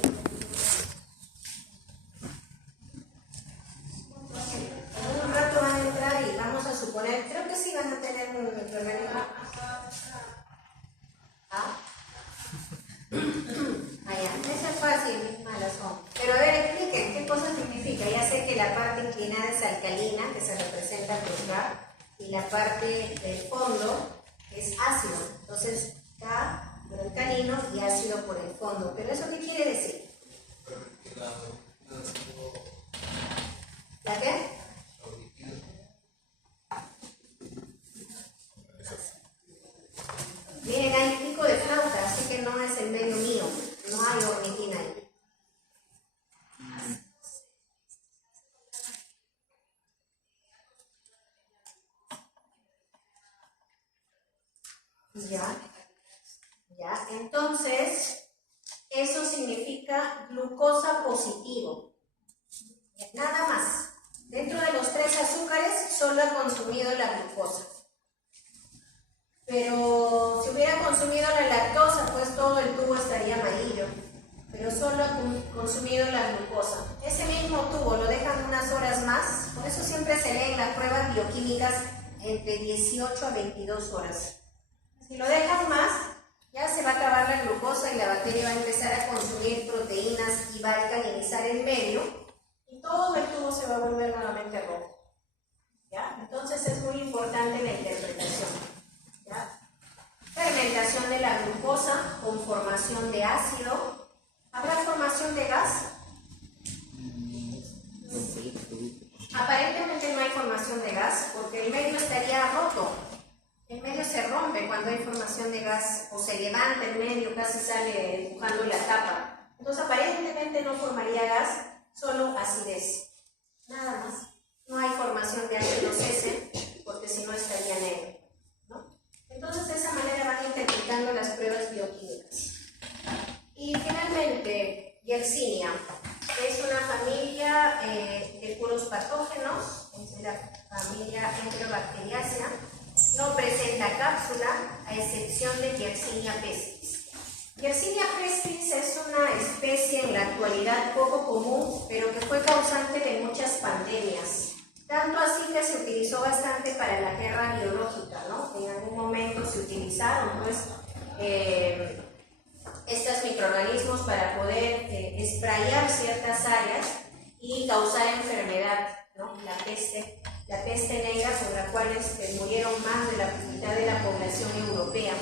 En un rato van a entrar y vamos a suponer, creo que sí van a tener un remedio. ¿Ah? Allá, eso es fácil, malas son. Pero a ver, expliquen, ¿qué cosa significa? Ya sé que la parte inclinada es alcalina, que se representa acá, y la parte del fondo es ácido. Entonces, K alcalino y ácido por el fondo. ¿Pero eso qué quiere decir? ¿La qué? Miren, hay pico de flauta, así que no es el medio mío. No hay ornitina ahí. Ya, entonces, eso significa glucosa positivo. Nada más. Dentro de los 3 azúcares, solo ha consumido la glucosa. Pero si hubiera consumido la lactosa, pues todo el tubo estaría amarillo. Pero solo ha consumido la glucosa. Ese mismo tubo lo dejan unas horas más. Por eso siempre se leen las pruebas bioquímicas entre 18 a 22 horas. Si lo dejas más, ya se va a acabar la glucosa y la bacteria va a empezar a consumir proteínas y va a alcalinizar el medio y todo el tubo se va a volver nuevamente rojo. ¿Ya? Entonces es muy importante la interpretación. ¿Ya? Fermentación de la glucosa con formación de ácido. ¿Habrá formación de gas? Sí. Aparentemente no hay formación de gas porque el medio estaría roto. El medio se rompe cuando hay formación de gas o se levanta el medio, casi sale empujando la tapa. Entonces aparentemente no formaría gas, solo acidez. Nada más. No hay formación de ácido C, porque si no estaría negro, ¿no? Entonces de esa manera van interpretando las pruebas bioquímicas. Y finalmente, Yersinia. Es una familia de puros patógenos, es la familia Enterobacteriaceae. No presenta cápsula, a excepción de Yersinia pestis. Yersinia pestis es una especie en la actualidad poco común, pero que fue causante de muchas pandemias. Tanto así que se utilizó bastante para la guerra biológica, ¿no? En algún momento se utilizaron, pues, estos microorganismos para poder sprayar ciertas áreas y causar enfermedad, ¿no? La peste negra, por la cual murieron más de la mitad de la población europea.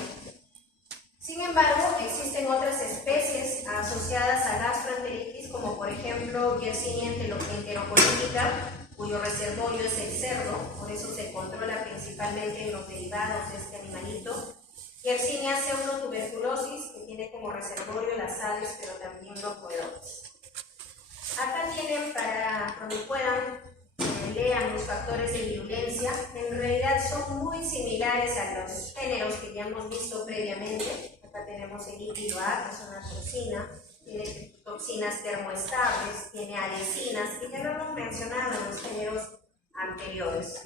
Sin embargo, existen otras especies asociadas a gastroenteritis, como por ejemplo Yersinia enterocolítica, cuyo reservorio es el cerdo, por eso se controla principalmente en los derivados de este animalito. Yersinia pseudotuberculosis, que tiene como reservorio las aves, pero también los roedores. Acá tienen, para cuando puedan, lean los factores de virulencia. En realidad son muy similares a los géneros que ya hemos visto previamente. Acá tenemos el híbrido A, que es una toxina, tiene toxinas termoestables, tiene alecinas, que ya lo hemos mencionado en los géneros anteriores.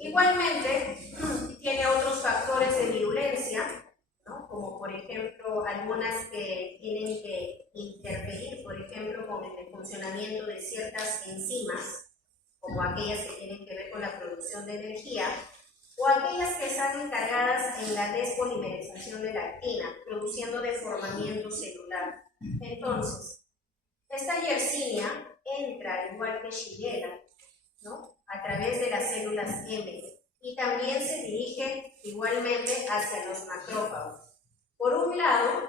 Igualmente, tiene otros factores de virulencia, ¿no? Como por ejemplo algunas que tienen que interferir, por ejemplo, con el funcionamiento de ciertas enzimas, como aquellas que tienen que ver con la producción de energía, o aquellas que están encargadas en la despolimerización de la actina, produciendo deformamiento celular. Entonces, esta Yersinia entra, al igual que Shigella, ¿no?, a través de las células M, y también se dirige igualmente hacia los macrófagos. Por un lado,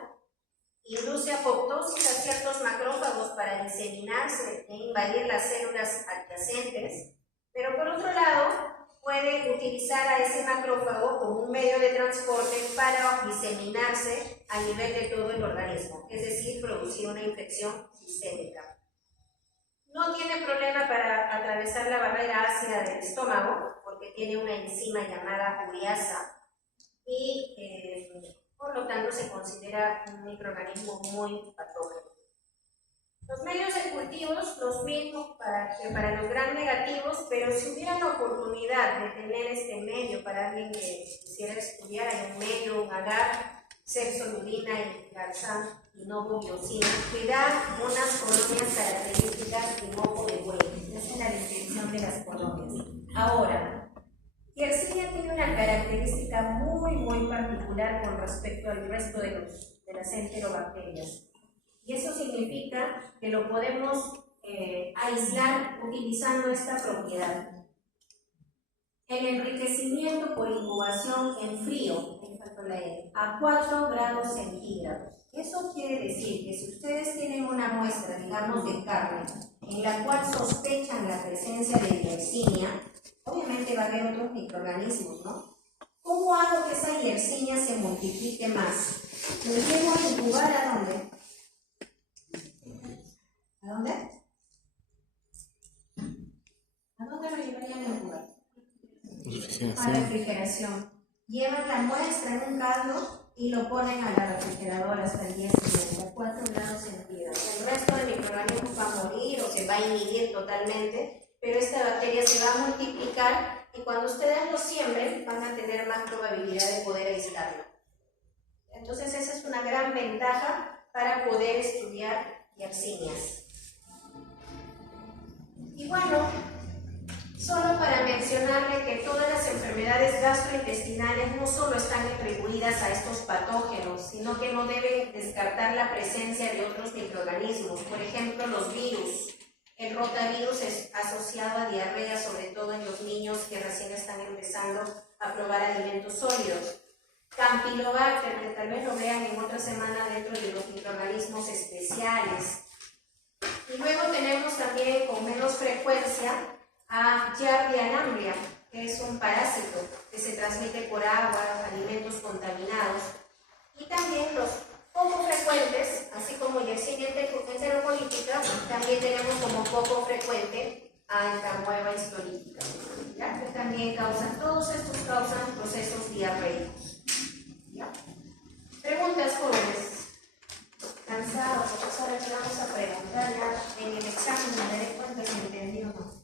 induce apoptosis a ciertos macrófagos para diseminarse e invadir las células adyacentes, pero por otro lado, puede puede utilizar a ese macrófago como un medio de transporte para diseminarse a nivel de todo el organismo, es decir, producir una infección sistémica. No tiene problema para atravesar la barrera ácida del estómago, porque tiene una enzima llamada ureasa y por lo tanto se considera un microorganismo muy patógeno. Los medios de cultivos, los mismos para los gram negativos, pero si hubiera la oportunidad de tener este medio para alguien que quisiera estudiar, hay un medio, un agar, cefsolubina y garzán y novobiosina, que da unas colonias características de moco de buey. Esa es la descripción de las colonias. Ahora, Yersinia tiene una característica muy particular con respecto al resto de las enterobacterias. Y eso significa que lo podemos aislar utilizando esta propiedad. El enriquecimiento por incubación en frío, a 4 grados centígrados. Eso quiere decir que si ustedes tienen una muestra, digamos, de carne, en la cual sospechan la presencia de Yersinia, obviamente va a haber otros microorganismos, ¿no? ¿Cómo hago que esa Yersinia se multiplique más? ¿Lo llevo a incubar a dónde? ¿A dónde? ¿A dónde lo llevarían a incubar? A refrigeración. Llevan la muestra en un caldo y lo ponen a la refrigeradora hasta el día siguiente, a 4 grados centígrados. El resto de microorganismos va a morir o se va a inhibir totalmente, pero esta bacteria se va a multiplicar y cuando ustedes lo siembren van a tener más probabilidad de poder aislarlo. Entonces esa es una gran ventaja para poder estudiar Yersinias. Y bueno, solo para mencionarle que todas las enfermedades gastrointestinales no solo están atribuidas a estos patógenos, sino que no deben descartar la presencia de otros microorganismos. Por ejemplo, los virus. El rotavirus es asociado a diarrea, sobre todo en los niños que recién están empezando a probar alimentos sólidos. Campylobacter, que tal vez lo vean en otra semana dentro de los microorganismos especiales. Y luego tenemos también con menos frecuencia a Giardia lamblia, que es un parásito que se transmite por agua, alimentos contaminados. Y también los poco frecuentes, así como Yersinia enterocolitica, también tenemos como poco frecuente a Entamoeba histolytica, ¿ya? Que también causan, todos estos causan procesos diarreicos. ¿Ya? Preguntas, jóvenes. ¿Cansados? Profesora, ¿qué vamos a preguntar? Ya en el examen me daré cuenta si entendí o no.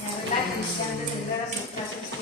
Ya, relájense antes de entrar a sus clases.